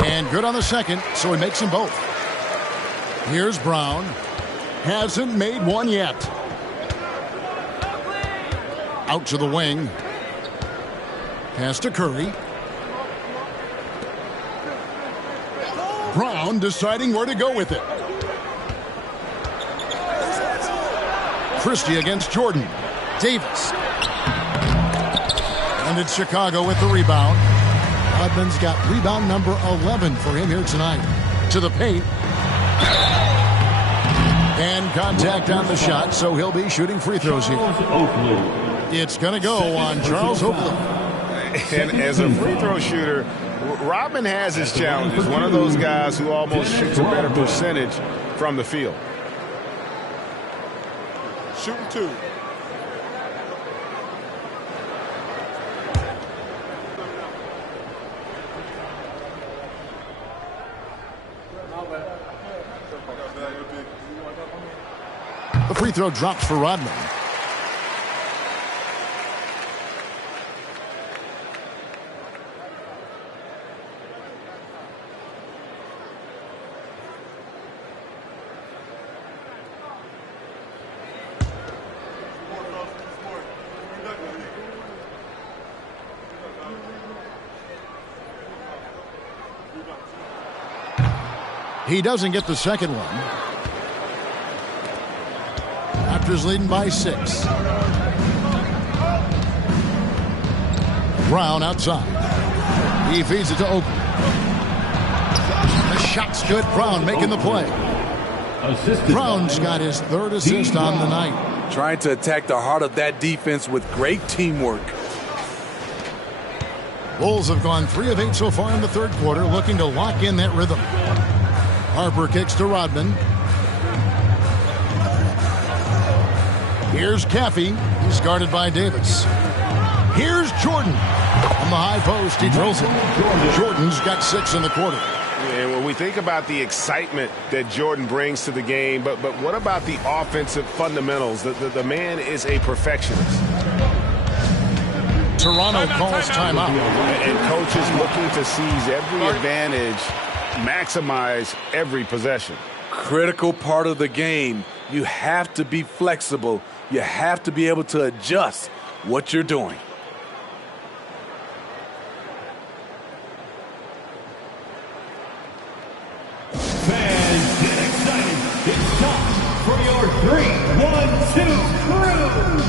And good on the second, so he makes them both. Here's Brown. Hasn't made one yet. Out to the wing. Pass to Curry. Brown deciding where to go with it. Christie against Jordan. Davis. And it's Chicago with the rebound. Rodman's got rebound number 11 for him here tonight. To the paint. And contact on the shot, so he'll be shooting free throws here. It's going to go on Charles Oakley. And as a free throw shooter, Rodman has his challenges. One of those guys who almost shoots a better percentage from the field. Shooting 2. The free throw drops for Rodman. He doesn't get the second one. Raptors leading by 6. Brown outside. He feeds it to Oakley. The shot's good. Brown making the play. Brown's got his third assist on the night. Trying to attack the heart of that defense with great teamwork. Bulls have gone 3 of 8 so far in the third quarter, looking to lock in that rhythm. Harper kicks to Rodman. Here's Caffey. He's guarded by Davis. Here's Jordan. On the high post, he drills it. Jordan's got 6 in the quarter. And when we think about the excitement that Jordan brings to the game, but what about the offensive fundamentals? The man is a perfectionist. Toronto calls timeout. And coaches looking to seize every advantage, maximize every possession. Critical part of the game. You have to be flexible. You have to be able to adjust what you're doing. Fans, get excited. It's time for your 3-1-2 crew.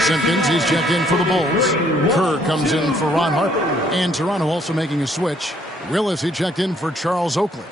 Simpkins, he's checked in for the Bulls. Kerr comes in for Ron Harper. And Toronto also making a switch. Willis, he checked in for Charles Oakley.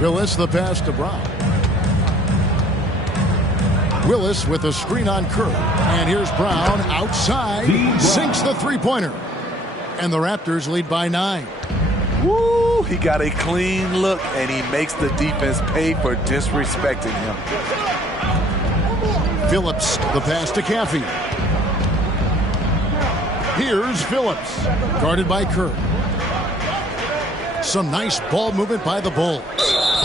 Willis the pass to Brown. Willis with a screen on Kerr. And here's Brown outside. Sinks the three-pointer. And the Raptors lead by 9. Woo! He got a clean look, and he makes the defense pay for disrespecting him. Phillips, the pass to Caffey. Here's Phillips, guarded by Kerr. Some nice ball movement by the Bulls.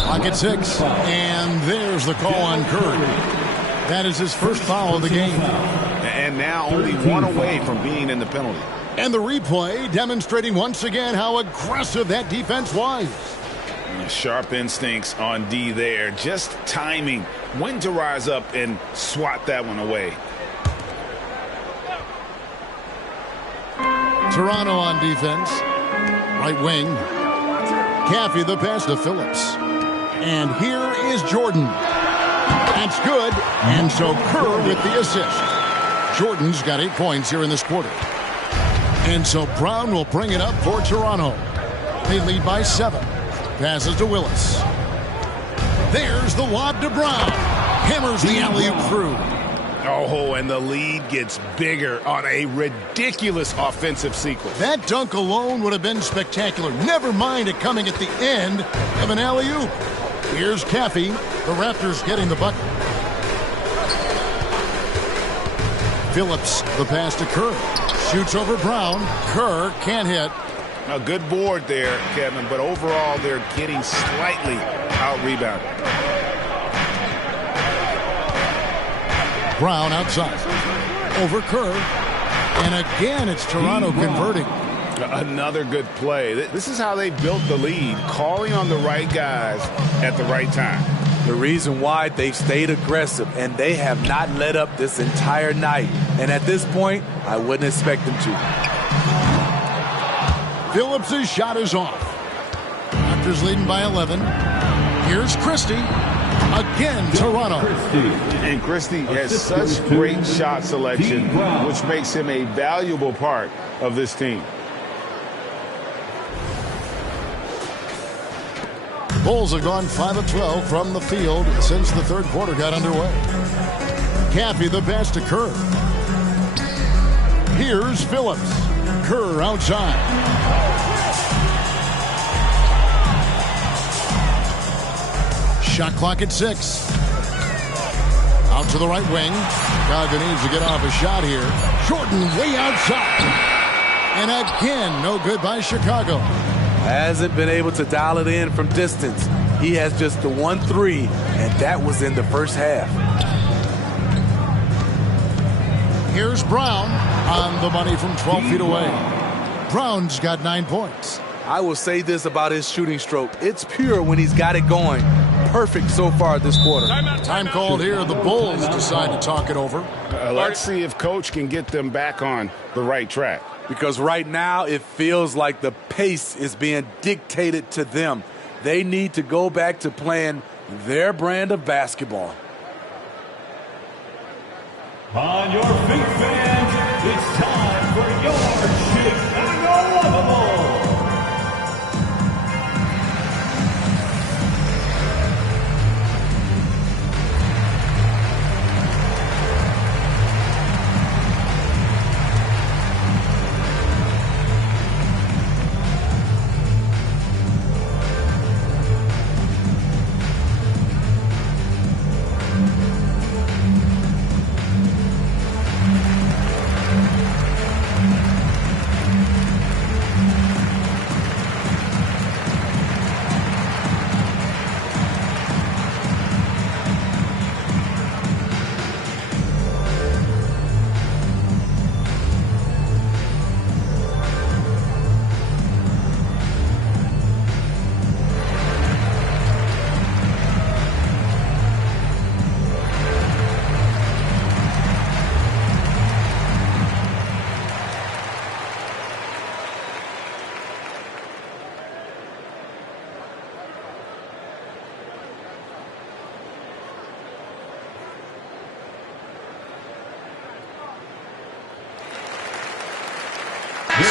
Pocket 6, and there's the call on Kerr. That is his first foul of the game. And now only one away from being in the penalty. And the replay demonstrating once again how aggressive that defense was. Sharp instincts on D there. Just timing when to rise up and swat that one away. Toronto on defense. Right wing. Caffey the pass to Phillips. And here is Jordan. That's good. And so Kerr with the assist. Jordan's got 8 points here in this quarter. And so Brown will bring it up for Toronto. They lead by 7. Passes to Willis. There's the lob to Brown. Hammers the alley-oop through. Oh, and the lead gets bigger on a ridiculous offensive sequence. That dunk alone would have been spectacular. Never mind it coming at the end of an alley-oop. Here's Caffey. The Raptors getting the bucket. Phillips, the pass to Kerr. Shoots over Brown. Kerr can't hit. A good board there, Kevin, but overall they're getting slightly out-rebounded. Brown outside. Over Kerr. And again, it's Toronto converting. Another good play. This is how they built the lead, calling on the right guys at the right time. The reason why they've stayed aggressive, and they have not let up this entire night. And at this point, I wouldn't expect them to. Phillips' shot is off. Raptors leading by 11. Here's Christie. Again, Toronto. And Christie has such great shot selection, which makes him a valuable part of this team. Bulls have gone 5 of 12 from the field since the third quarter got underway. Caffey the pass to Kerr. Here's Phillips. Kerr outside. Shot clock at 6. Out to the right wing. Chicago needs to get off a shot here. Jordan way outside. And again, no good by Chicago. Hasn't been able to dial it in from distance. He has just the 1-3, and that was in the first half. Here's Brown on the money from 12 feet away. Brown's got 9 points. I will say this about his shooting stroke. It's pure when he's got it going. Perfect so far this quarter. Time called here. The Bulls decide to talk it over. Let's see if Coach can get them back on the right track. Because right now it feels like the pace is being dictated to them. They need to go back to playing their brand of basketball. On your feet, fans, it's time for your Chicago Lovables.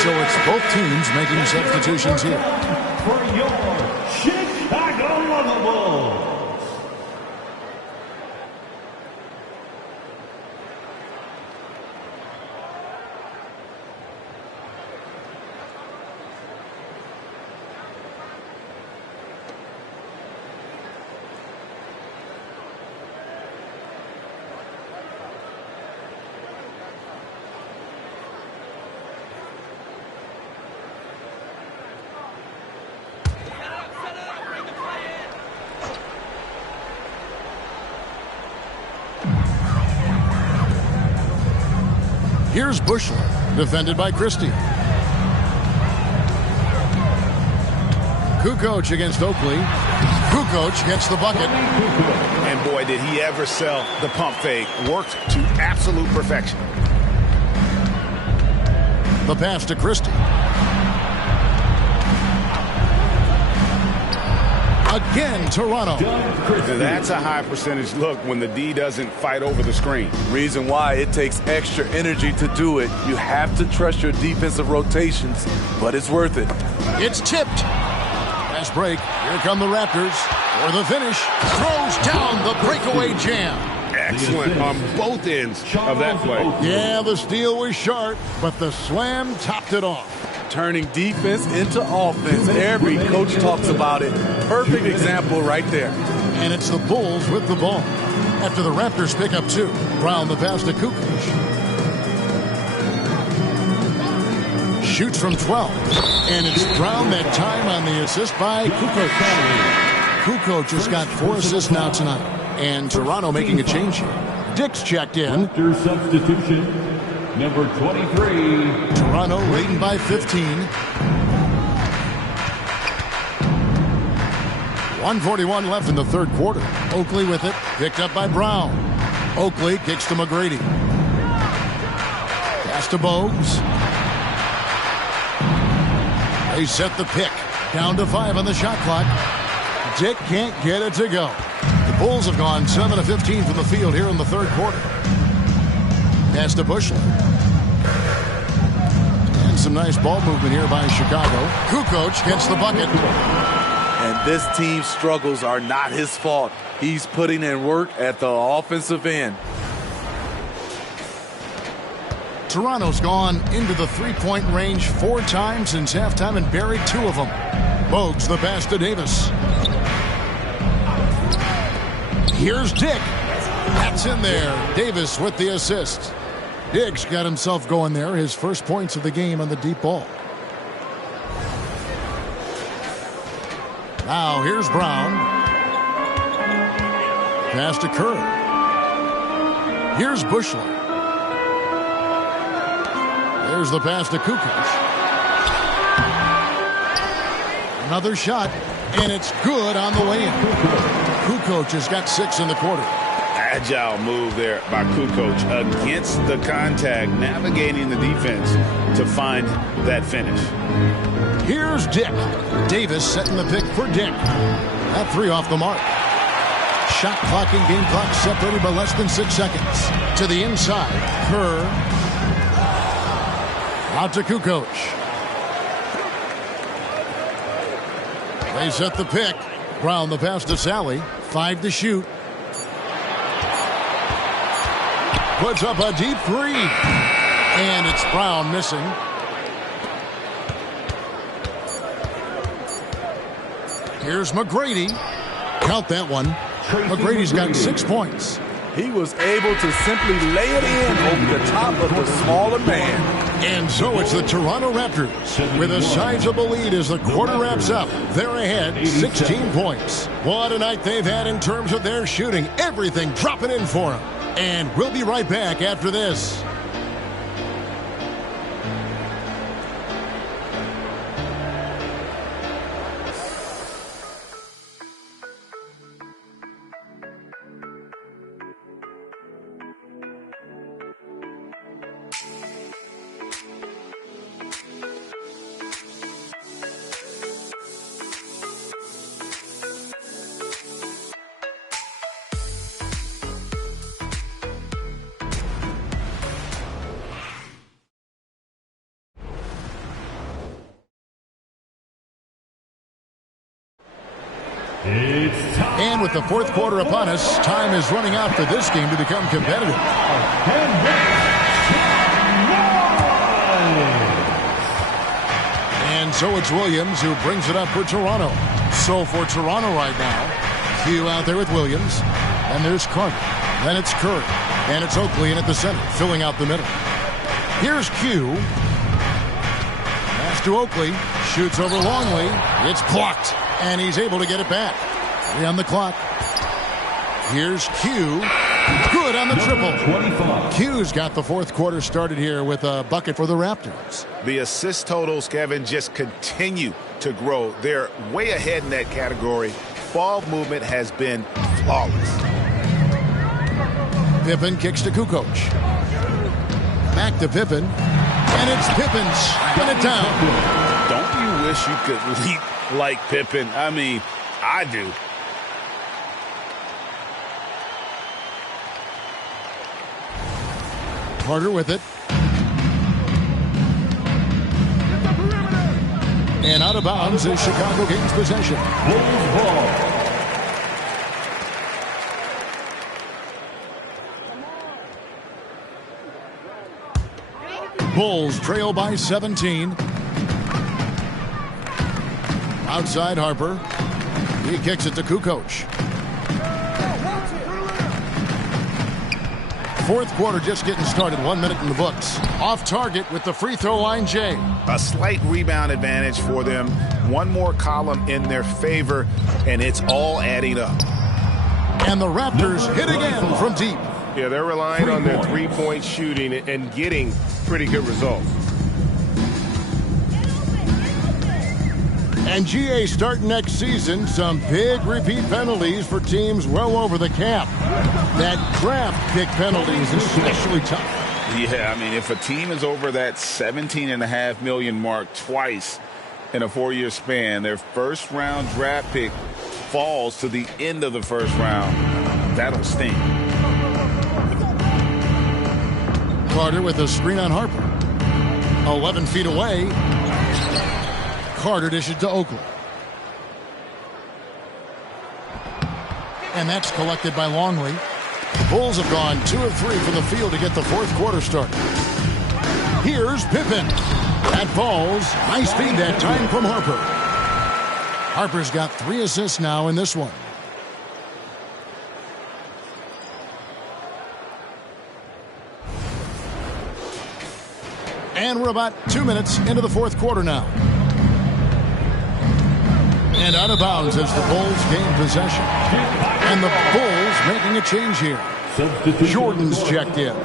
So it's both teams making substitutions here. For your Chicago Lovables. Here's Bushler, defended by Christie. Kukoc against Oakley. Kukoc gets the bucket. And boy, did he ever sell the pump fake. Worked to absolute perfection. The pass to Christie. Again, Toronto. That's a high percentage look when the D doesn't fight over the screen. Reason why it takes extra energy to do it. You have to trust your defensive rotations, but it's worth it. It's tipped. Fast break. Here come the Raptors for the finish. Throws down the breakaway jam. Excellent on both ends of that play. Yeah, the steal was sharp, but the slam topped it off. Turning defense into offense. Every coach talks about it. Perfect example right there. And it's the Bulls with the ball. After the Raptors pick up 2. Brown the pass to Kukoc. Shoots from 12. And it's Brown that time on the assist by Kukoc. Kukoc has got 4 assists now tonight. And Toronto making a change here. Dick's checked in. After substitution, number 23. Toronto leading by 15. 1:41 left in the third quarter. Oakley with it, picked up by Brown. Oakley kicks to McGrady. Pass to Bogues. They set the pick. Down to 5 on the shot clock. Dick can't get it to go. The Bulls have gone 7 of 15 from the field here in the third quarter. Pass to Bushler. And some nice ball movement here by Chicago. Kukoc gets the bucket. And this team's struggles are not his fault. He's putting in work at the offensive end. Toronto's gone into the three-point range 4 times since halftime and buried 2 of them. Bogues the pass to Davis. Here's Dick. That's in there. Davis with the assist. Dick's got himself going there. His first points of the game on the deep ball. Now here's Brown. Pass to Kerr. Here's Bushler. There's the pass to Kukoc. Another shot, and it's good on the way in. Kukoc has got 6 in the quarter. Agile move there by Kukoc against the contact, navigating the defense to find that finish. Here's Dick. Davis setting the pick for Dick. That 3 off the mark. Shot clock and game clock separated by less than 6 seconds. To the inside, Kerr. Out to Kukoc. They set the pick. Brown the pass to Sally. 5 to shoot. Puts up a deep 3. And it's Brown missing. Here's McGrady. Count that one. McGrady's got 6 points. He was able to simply lay it in over the top of the smaller man. And so it's the Toronto Raptors with a sizable lead as the quarter wraps up. They're ahead 16 points. What a night they've had in terms of their shooting. Everything dropping in for them. And we'll be right back after this. And with the fourth quarter upon us, time is running out for this game to become competitive. And so it's Williams who brings it up for Toronto. So for Toronto right now, Q out there with Williams. And there's Carter. Then it's Curry. And it's Oakley in at the center, filling out the middle. Here's Q. Pass to Oakley. Shoots over Longley. It's blocked. And he's able to get it back. 3 on the clock. Here's Q. Good on the triple. 25. Q's got the fourth quarter started here with a bucket for the Raptors. The assist totals, Kevin, just continue to grow. They're way ahead in that category. Ball movement has been flawless. Pippen kicks to Kukoc. Back to Pippen. And it's Pippen slapping it down. Don't you wish you could leap like Pippen? I mean, I do. Carter with it. And out of bounds is Chicago gains possession. Bulls ball. Bulls trail by 17. Outside Harper. He kicks it to Kukoc. Fourth quarter just getting started. 1 minute in the books. Off target with the free throw line, Jay. A slight rebound advantage for them. One more column in their favor, and it's all adding up. And the Raptors hit again from deep. Yeah, they're relying on their three-point shooting and getting pretty good results. And GA starting next season, some big repeat penalties for teams well over the cap. That draft pick penalty is especially tough. Yeah, I mean, if a team is over that $17.5 million mark twice in a 4-year span, their first-round draft pick falls to the end of the first round, that'll sting. Carter with a screen on Harper. 11 feet away. Carter dishes to Oakley. And that's collected by Longley. The Bulls have gone 2 of 3 from the field to get the fourth quarter started. Here's Pippen. That falls. Nice feed that time from Harper. Harper's got 3 assists now in this one. And we're about 2 minutes into the fourth quarter now. And out of bounds as the Bulls gain possession. And the Bulls making a change here. Jordan's checked in.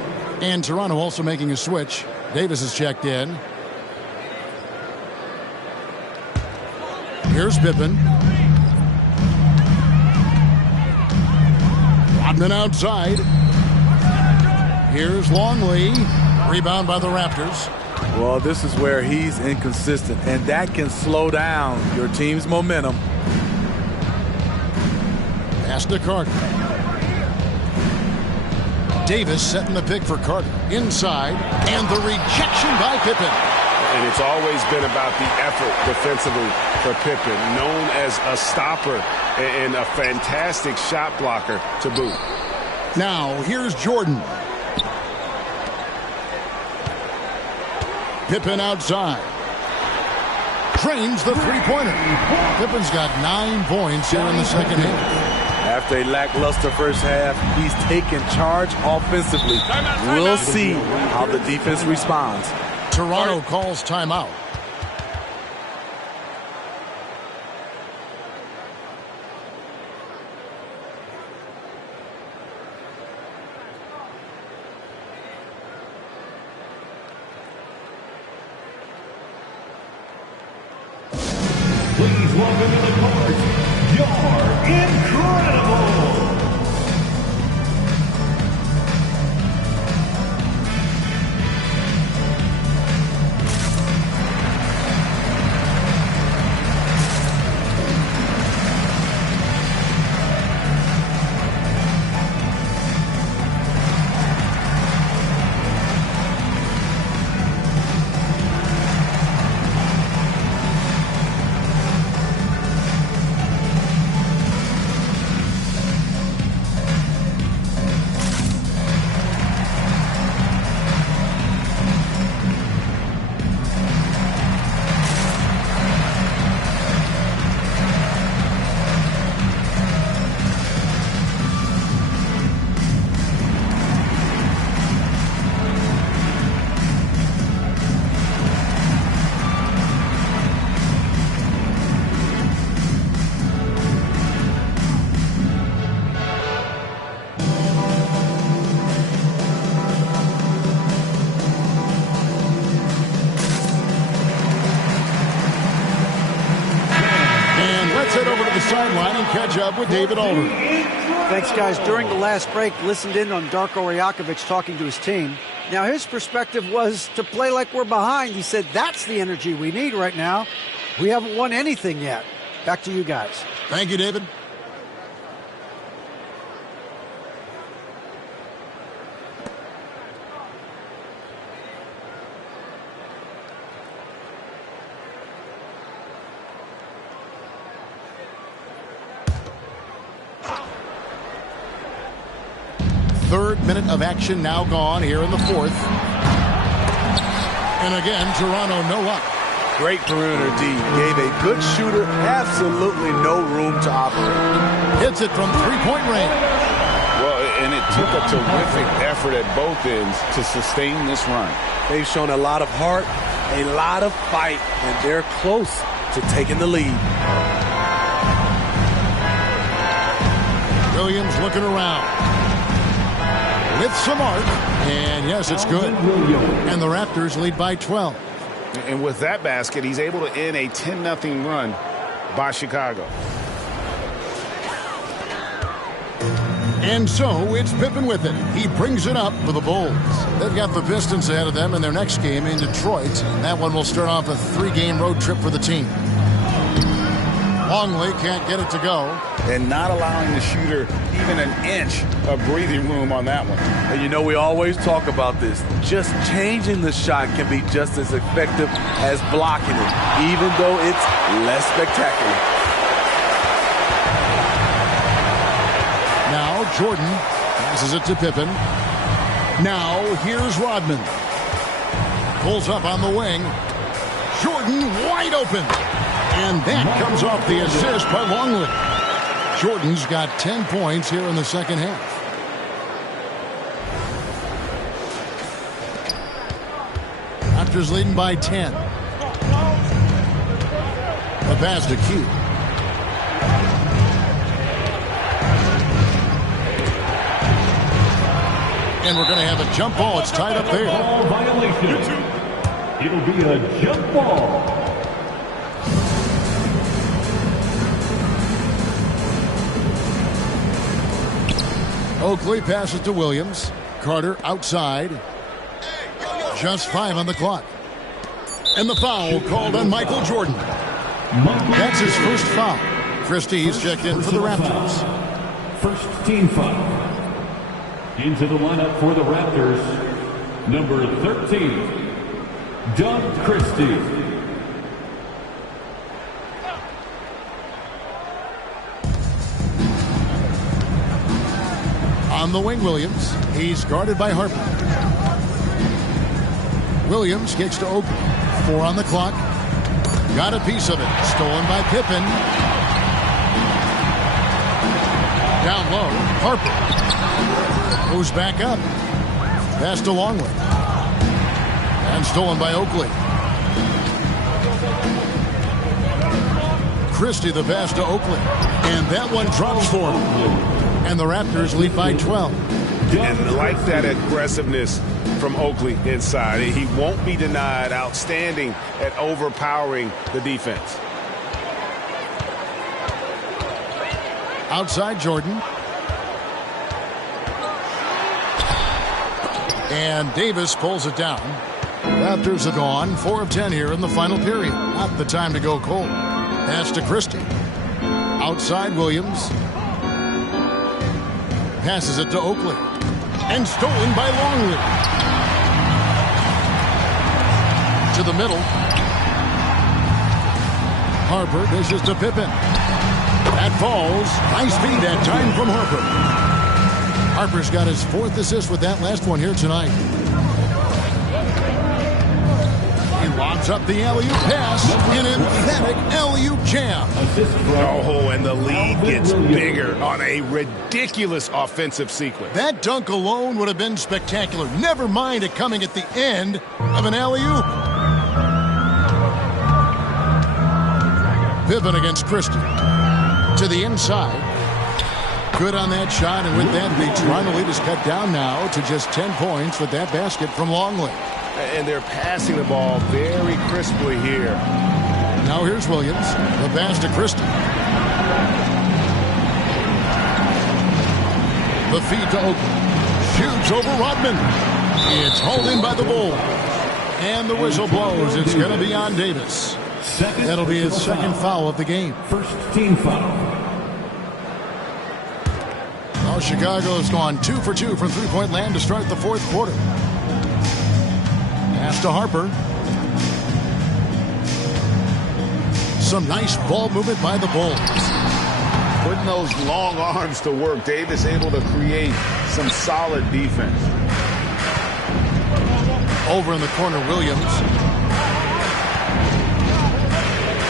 And Toronto also making a switch. Davis is checked in. Here's Pippen. Rodman outside. Here's Longley. Rebound by the Raptors. Well, this is where he's inconsistent, and that can slow down your team's momentum. Pass to Carter. Davis setting the pick for Carter. Inside, and the rejection by Pippen. And it's always been about the effort defensively for Pippen, known as a stopper and a fantastic shot blocker to boot. Now, here's Jordan. Pippen outside. Trains the three-pointer. Pippen's got 9 points here in the second half. After a lackluster first half, he's taken charge offensively. We'll see how the defense responds. Toronto calls timeout. Please welcome to the court, You're Incredible! trying to catch up with David Aldridge. Thanks, guys. During the last break, listened in on Darko Rajakovic talking to his team. Now, his perspective was to play like we're behind. He said, that's the energy we need right now. We haven't won anything yet. Back to you guys. Thank you, David. Third minute of action now gone here in the fourth. And again, Toronto no luck. Great perimeter D. Gave a good shooter absolutely no room to operate. Hits it from three-point range. Well, and it took a terrific effort at both ends to sustain this run. They've shown a lot of heart, a lot of fight, and they're close to taking the lead. Williams looking around. With some arc, and yes, it's good. And the Raptors lead by 12. And with that basket, he's able to end a 10-0 run by Chicago. And so it's Pippen with it. He brings it up for the Bulls. They've got the Pistons ahead of them in their next game in Detroit. That one will start off a 3-game road trip for the team. Longley can't get it to go. And not allowing the shooter even an inch of breathing room on that one. And you know, we always talk about this. Just changing the shot can be just as effective as blocking it, even though it's less spectacular. Now Jordan passes it to Pippen. Now here's Rodman. Pulls up on the wing. Jordan wide open. And that comes off the assist by Longley. Jordan's got 10 points here in the second half. Raptors leading by 10. The pass to Q. And we're going to have a jump ball. It's tied up there. Ball violation. It'll be a jump ball. Oakley passes to Williams. Carter outside. Just 5 on the clock. And the foul called on Michael Jordan. That's his first foul. Christie's checked in for the Raptors. First team foul. Into the lineup for the Raptors, number 13, Doug Christie. On the wing, Williams. He's guarded by Harper. Williams kicks to Oakley. 4 on the clock. Got a piece of it. Stolen by Pippen. Down low, Harper. Goes back up. Pass to Longley. And stolen by Oakley. Christie the pass to Oakley. And that one drops for him. And the Raptors lead by 12. And like that aggressiveness from Oakley inside. He won't be denied. Outstanding at overpowering the defense. Outside Jordan. And Davis pulls it down. Raptors are gone. 4 of 10 here in the final period. Not the time to go cold. Pass to Christie. Outside Williams. Passes it to Oakley. And stolen by Longley. To the middle. Harper dishes to Pippen. That falls. Nice feed that time from Harper. Harper's got his 4th assist with that last one here tonight. He lobs up the alley-oop pass. An emphatic alley-oop jam. Oh, and the lead gets bigger on a ridiculous offensive sequence. That dunk alone would have been spectacular. Never mind it coming at the end of an alley-oop. Pippen against Christie. To the inside. Good on that shot, and with that, the Toronto lead is cut down now to just 10 points with that basket from Longley. And they're passing the ball very crisply here. Now here's Williams. The pass to Christie. The feed to Oakland. Shoots over Rodman. It's hauled in by the Bulls. And the whistle blows. It's going to be on Davis. That'll be his second foul of the game. First team foul. Now Chicago's gone 2 for 2 from three-point land to start the fourth quarter. Pass to Harper. Some nice ball movement by the Bulls. Putting those long arms to work. Davis able to create some solid defense. Over in the corner, Williams.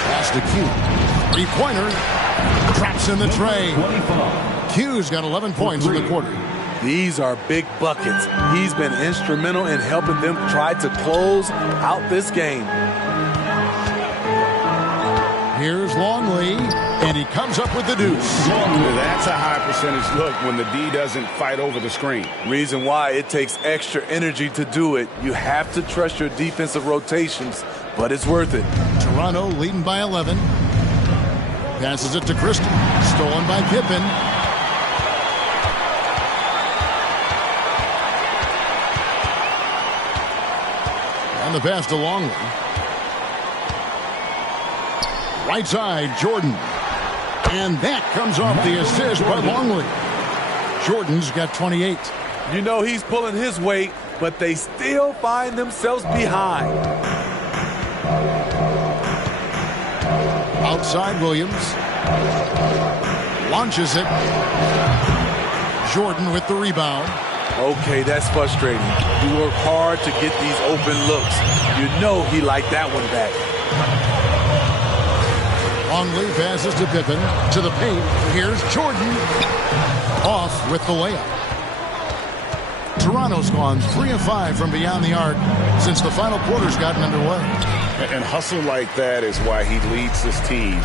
Pass to Q. Three-pointer. Traps in the tray. Q's got 11 points in the quarter. These are big buckets. He's been instrumental in helping them try to close out this game. Here's Longley, and he comes up with the deuce. That's a high percentage look when the D doesn't fight over the screen. Reason why it takes extra energy to do it. You have to trust your defensive rotations, but it's worth it. Toronto leading by 11. Passes it to Christie. Stolen by Pippen. And the pass to Longley. Right side, Jordan. And that comes off the assist by Longley. Jordan's got 28. You know he's pulling his weight, but they still find themselves behind. Outside, Williams. Launches it. Jordan with the rebound. Okay, that's frustrating. You work hard to get these open looks. You know he liked that one back. Longley passes to Pippen. To the paint. Here's Jordan. Off with the layup. Toronto's gone 3 of 5 from beyond the arc since the final quarter's gotten underway. And hustle like that is why he leads this team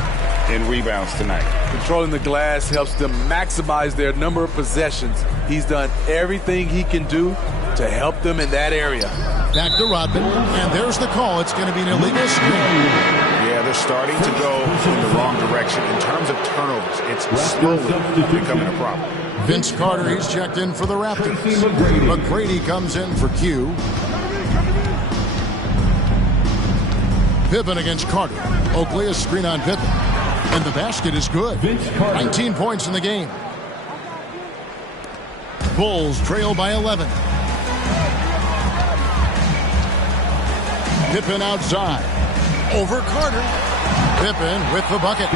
in rebounds tonight. Controlling the glass helps them maximize their number of possessions. He's done everything he can do to help them in that area. Back to Rodman, and there's the call. It's going to be an illegal screen. Yeah, they're starting to go in the wrong direction in terms of turnovers. It's slowly becoming a problem. Vince Carter, he's checked in for the Raptors. McGrady comes in for Q. Pippen against Carter. Oakley, a screen on Pippen. And the basket is good. 19 points in the game. Bulls trail by 11. Pippen outside. Over Carter. Pippen with the bucket.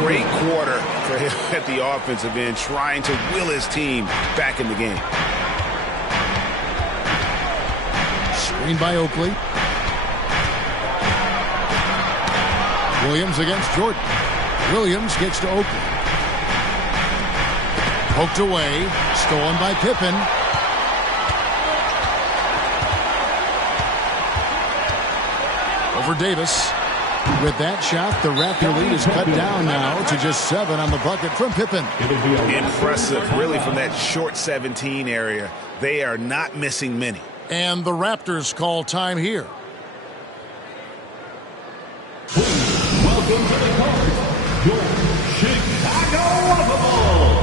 Great quarter for him at the offensive end, trying to will his team back in the game. Screen by Oakley. Williams against Jordan. Williams gets to Oakley. Poked away. Stolen by Pippen. Over Davis. With that shot, the Raptor lead is cut down now to just 7 on the bucket from Pippen. Impressive, really, from that short 17 area. They are not missing many. And the Raptors call time here. Welcome to the court, your Chicago Bulls.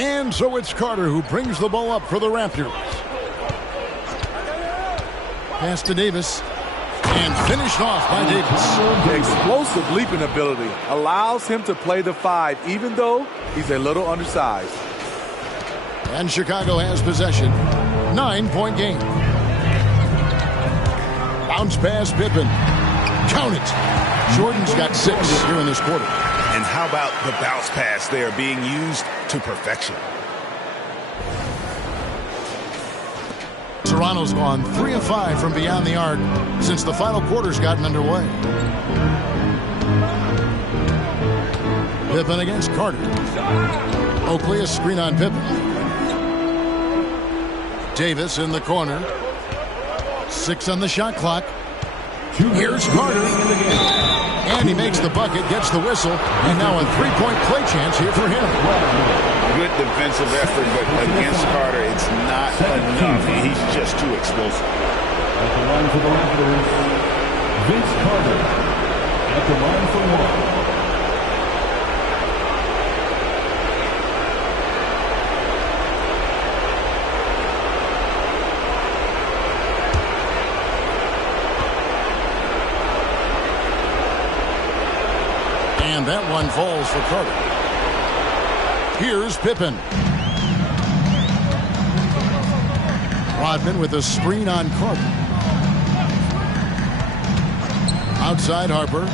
And so it's Carter who brings the ball up for the Raptors. Pass to Davis. And finished off by Davis. Explosive leaping ability allows him to play the 5, even though he's a little undersized. And Chicago has possession. 9-point game. Bounce pass, Pippen. Count it. Jordan's got 6 here in this quarter. And how about the bounce pass there being used to perfection? Toronto's gone 3 of 5 from beyond the arc since the final quarter's gotten underway. Pippen against Carter. Oakley a screen on Pippen. Davis in the corner. 6 on the shot clock. Here's Carter. And he makes the bucket, gets the whistle, and now a 3-point play chance here for him. Good defensive effort, but against Carter, it's not enough. He's just too explosive. At the line for the Raptors, Vince Carter. At the line for 1. And that one falls for Carter. Here's Pippen. Rodman with a screen on Carter. Outside Harper.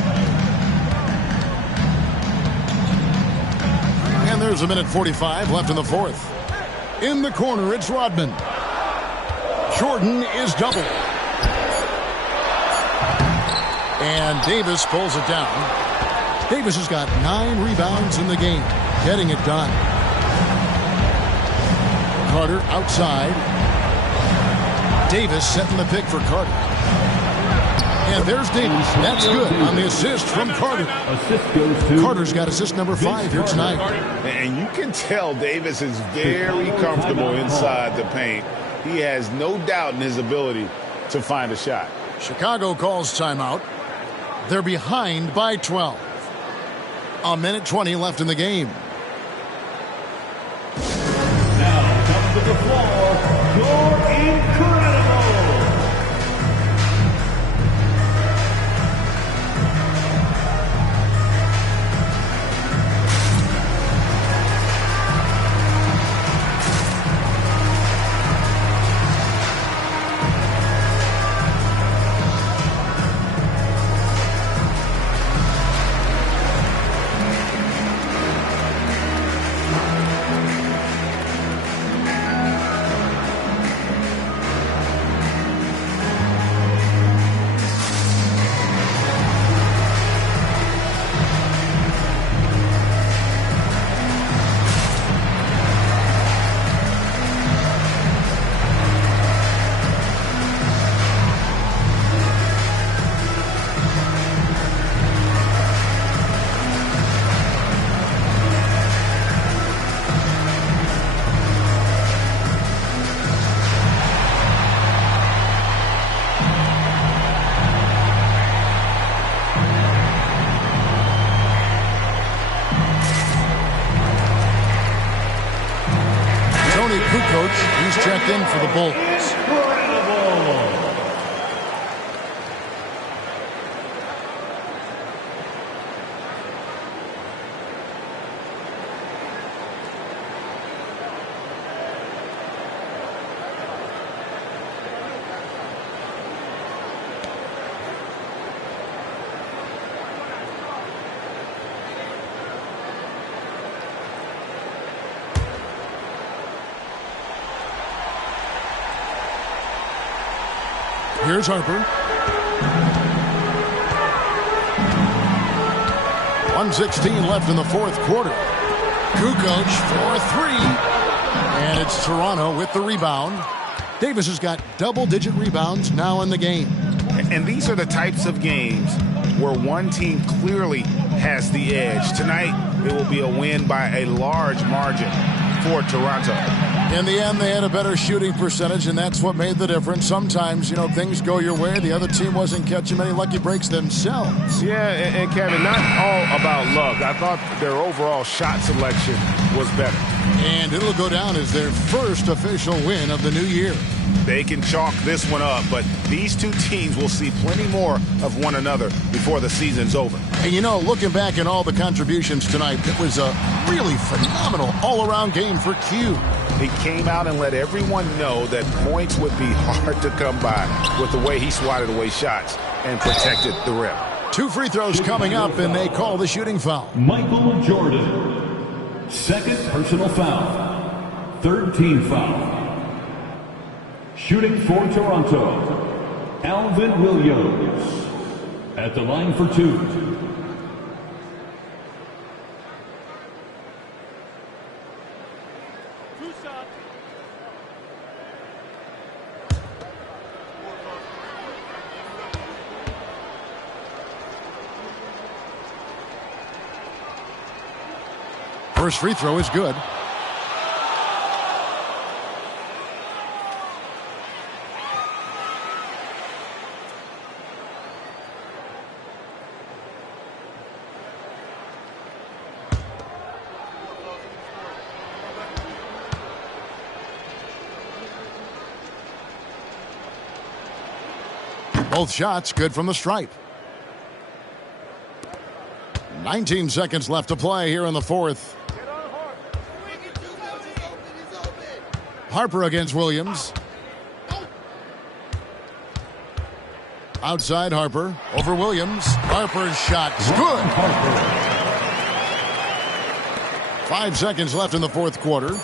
And there's a minute 45 left in the fourth. In the corner, it's Rodman. Jordan is double. And Davis pulls it down. Davis has got 9 rebounds in the game, getting it done. Carter outside. Davis setting the pick for Carter. And there's Davis. That's good on the assist from Carter. Assist goes to Carter's got assist number 5 here tonight. And you can tell Davis is very comfortable inside the paint. He has no doubt in his ability to find a shot. Chicago calls timeout. They're behind by 12. A minute 20 left in the game. Now comes to the floor. You're incredible. He's checked in for the Bulls. Here's Harper. 1:16 left in the fourth quarter. Kukoc for 3. And it's Toronto with the rebound. Davis has got double-digit rebounds now in the game. And these are the types of games where one team clearly has the edge. Tonight, it will be a win by a large margin for Toronto. In the end, they had a better shooting percentage, and that's what made the difference. Sometimes, things go your way. The other team wasn't catching many lucky breaks themselves. Yeah, and Kevin, not all about luck. I thought their overall shot selection was better. And it'll go down as their first official win of the new year. They can chalk this one up, but these two teams will see plenty more of one another before the season's over. And you know, looking back at all the contributions tonight, it was a really phenomenal all-around game for Q. He came out and let everyone know that points would be hard to come by with the way he swatted away shots and protected the rim. 2 free throws coming up, and they call the shooting foul. Michael Jordan, second personal foul, third team foul. Shooting for Toronto, Alvin Williams at the line for 2. First free throw is good. Both shots good from the stripe. 19 seconds left to play here in the fourth. Harper against Williams. Outside Harper. Over Williams. Harper's shot is good. 5 seconds left in the fourth quarter.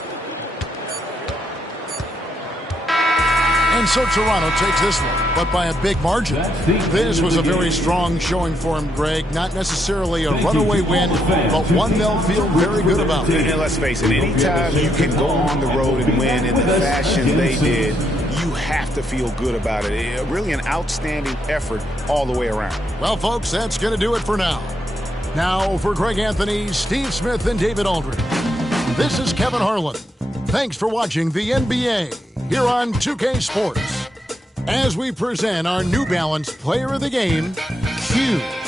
And so Toronto takes this one, but by a big margin. This was a very strong showing for him, Greg. Not necessarily a runaway win, but one they'll feel very good about. And let's face it, anytime you can go on the road and win in the fashion they did, you have to feel good about it. Really an outstanding effort all the way around. Well, folks, that's going to do it for now. Now, for Greg Anthony, Steve Smith, and David Aldridge, this is Kevin Harlan. Thanks for watching the NBA here on 2K Sports as we present our New Balance Player of the Game, Q.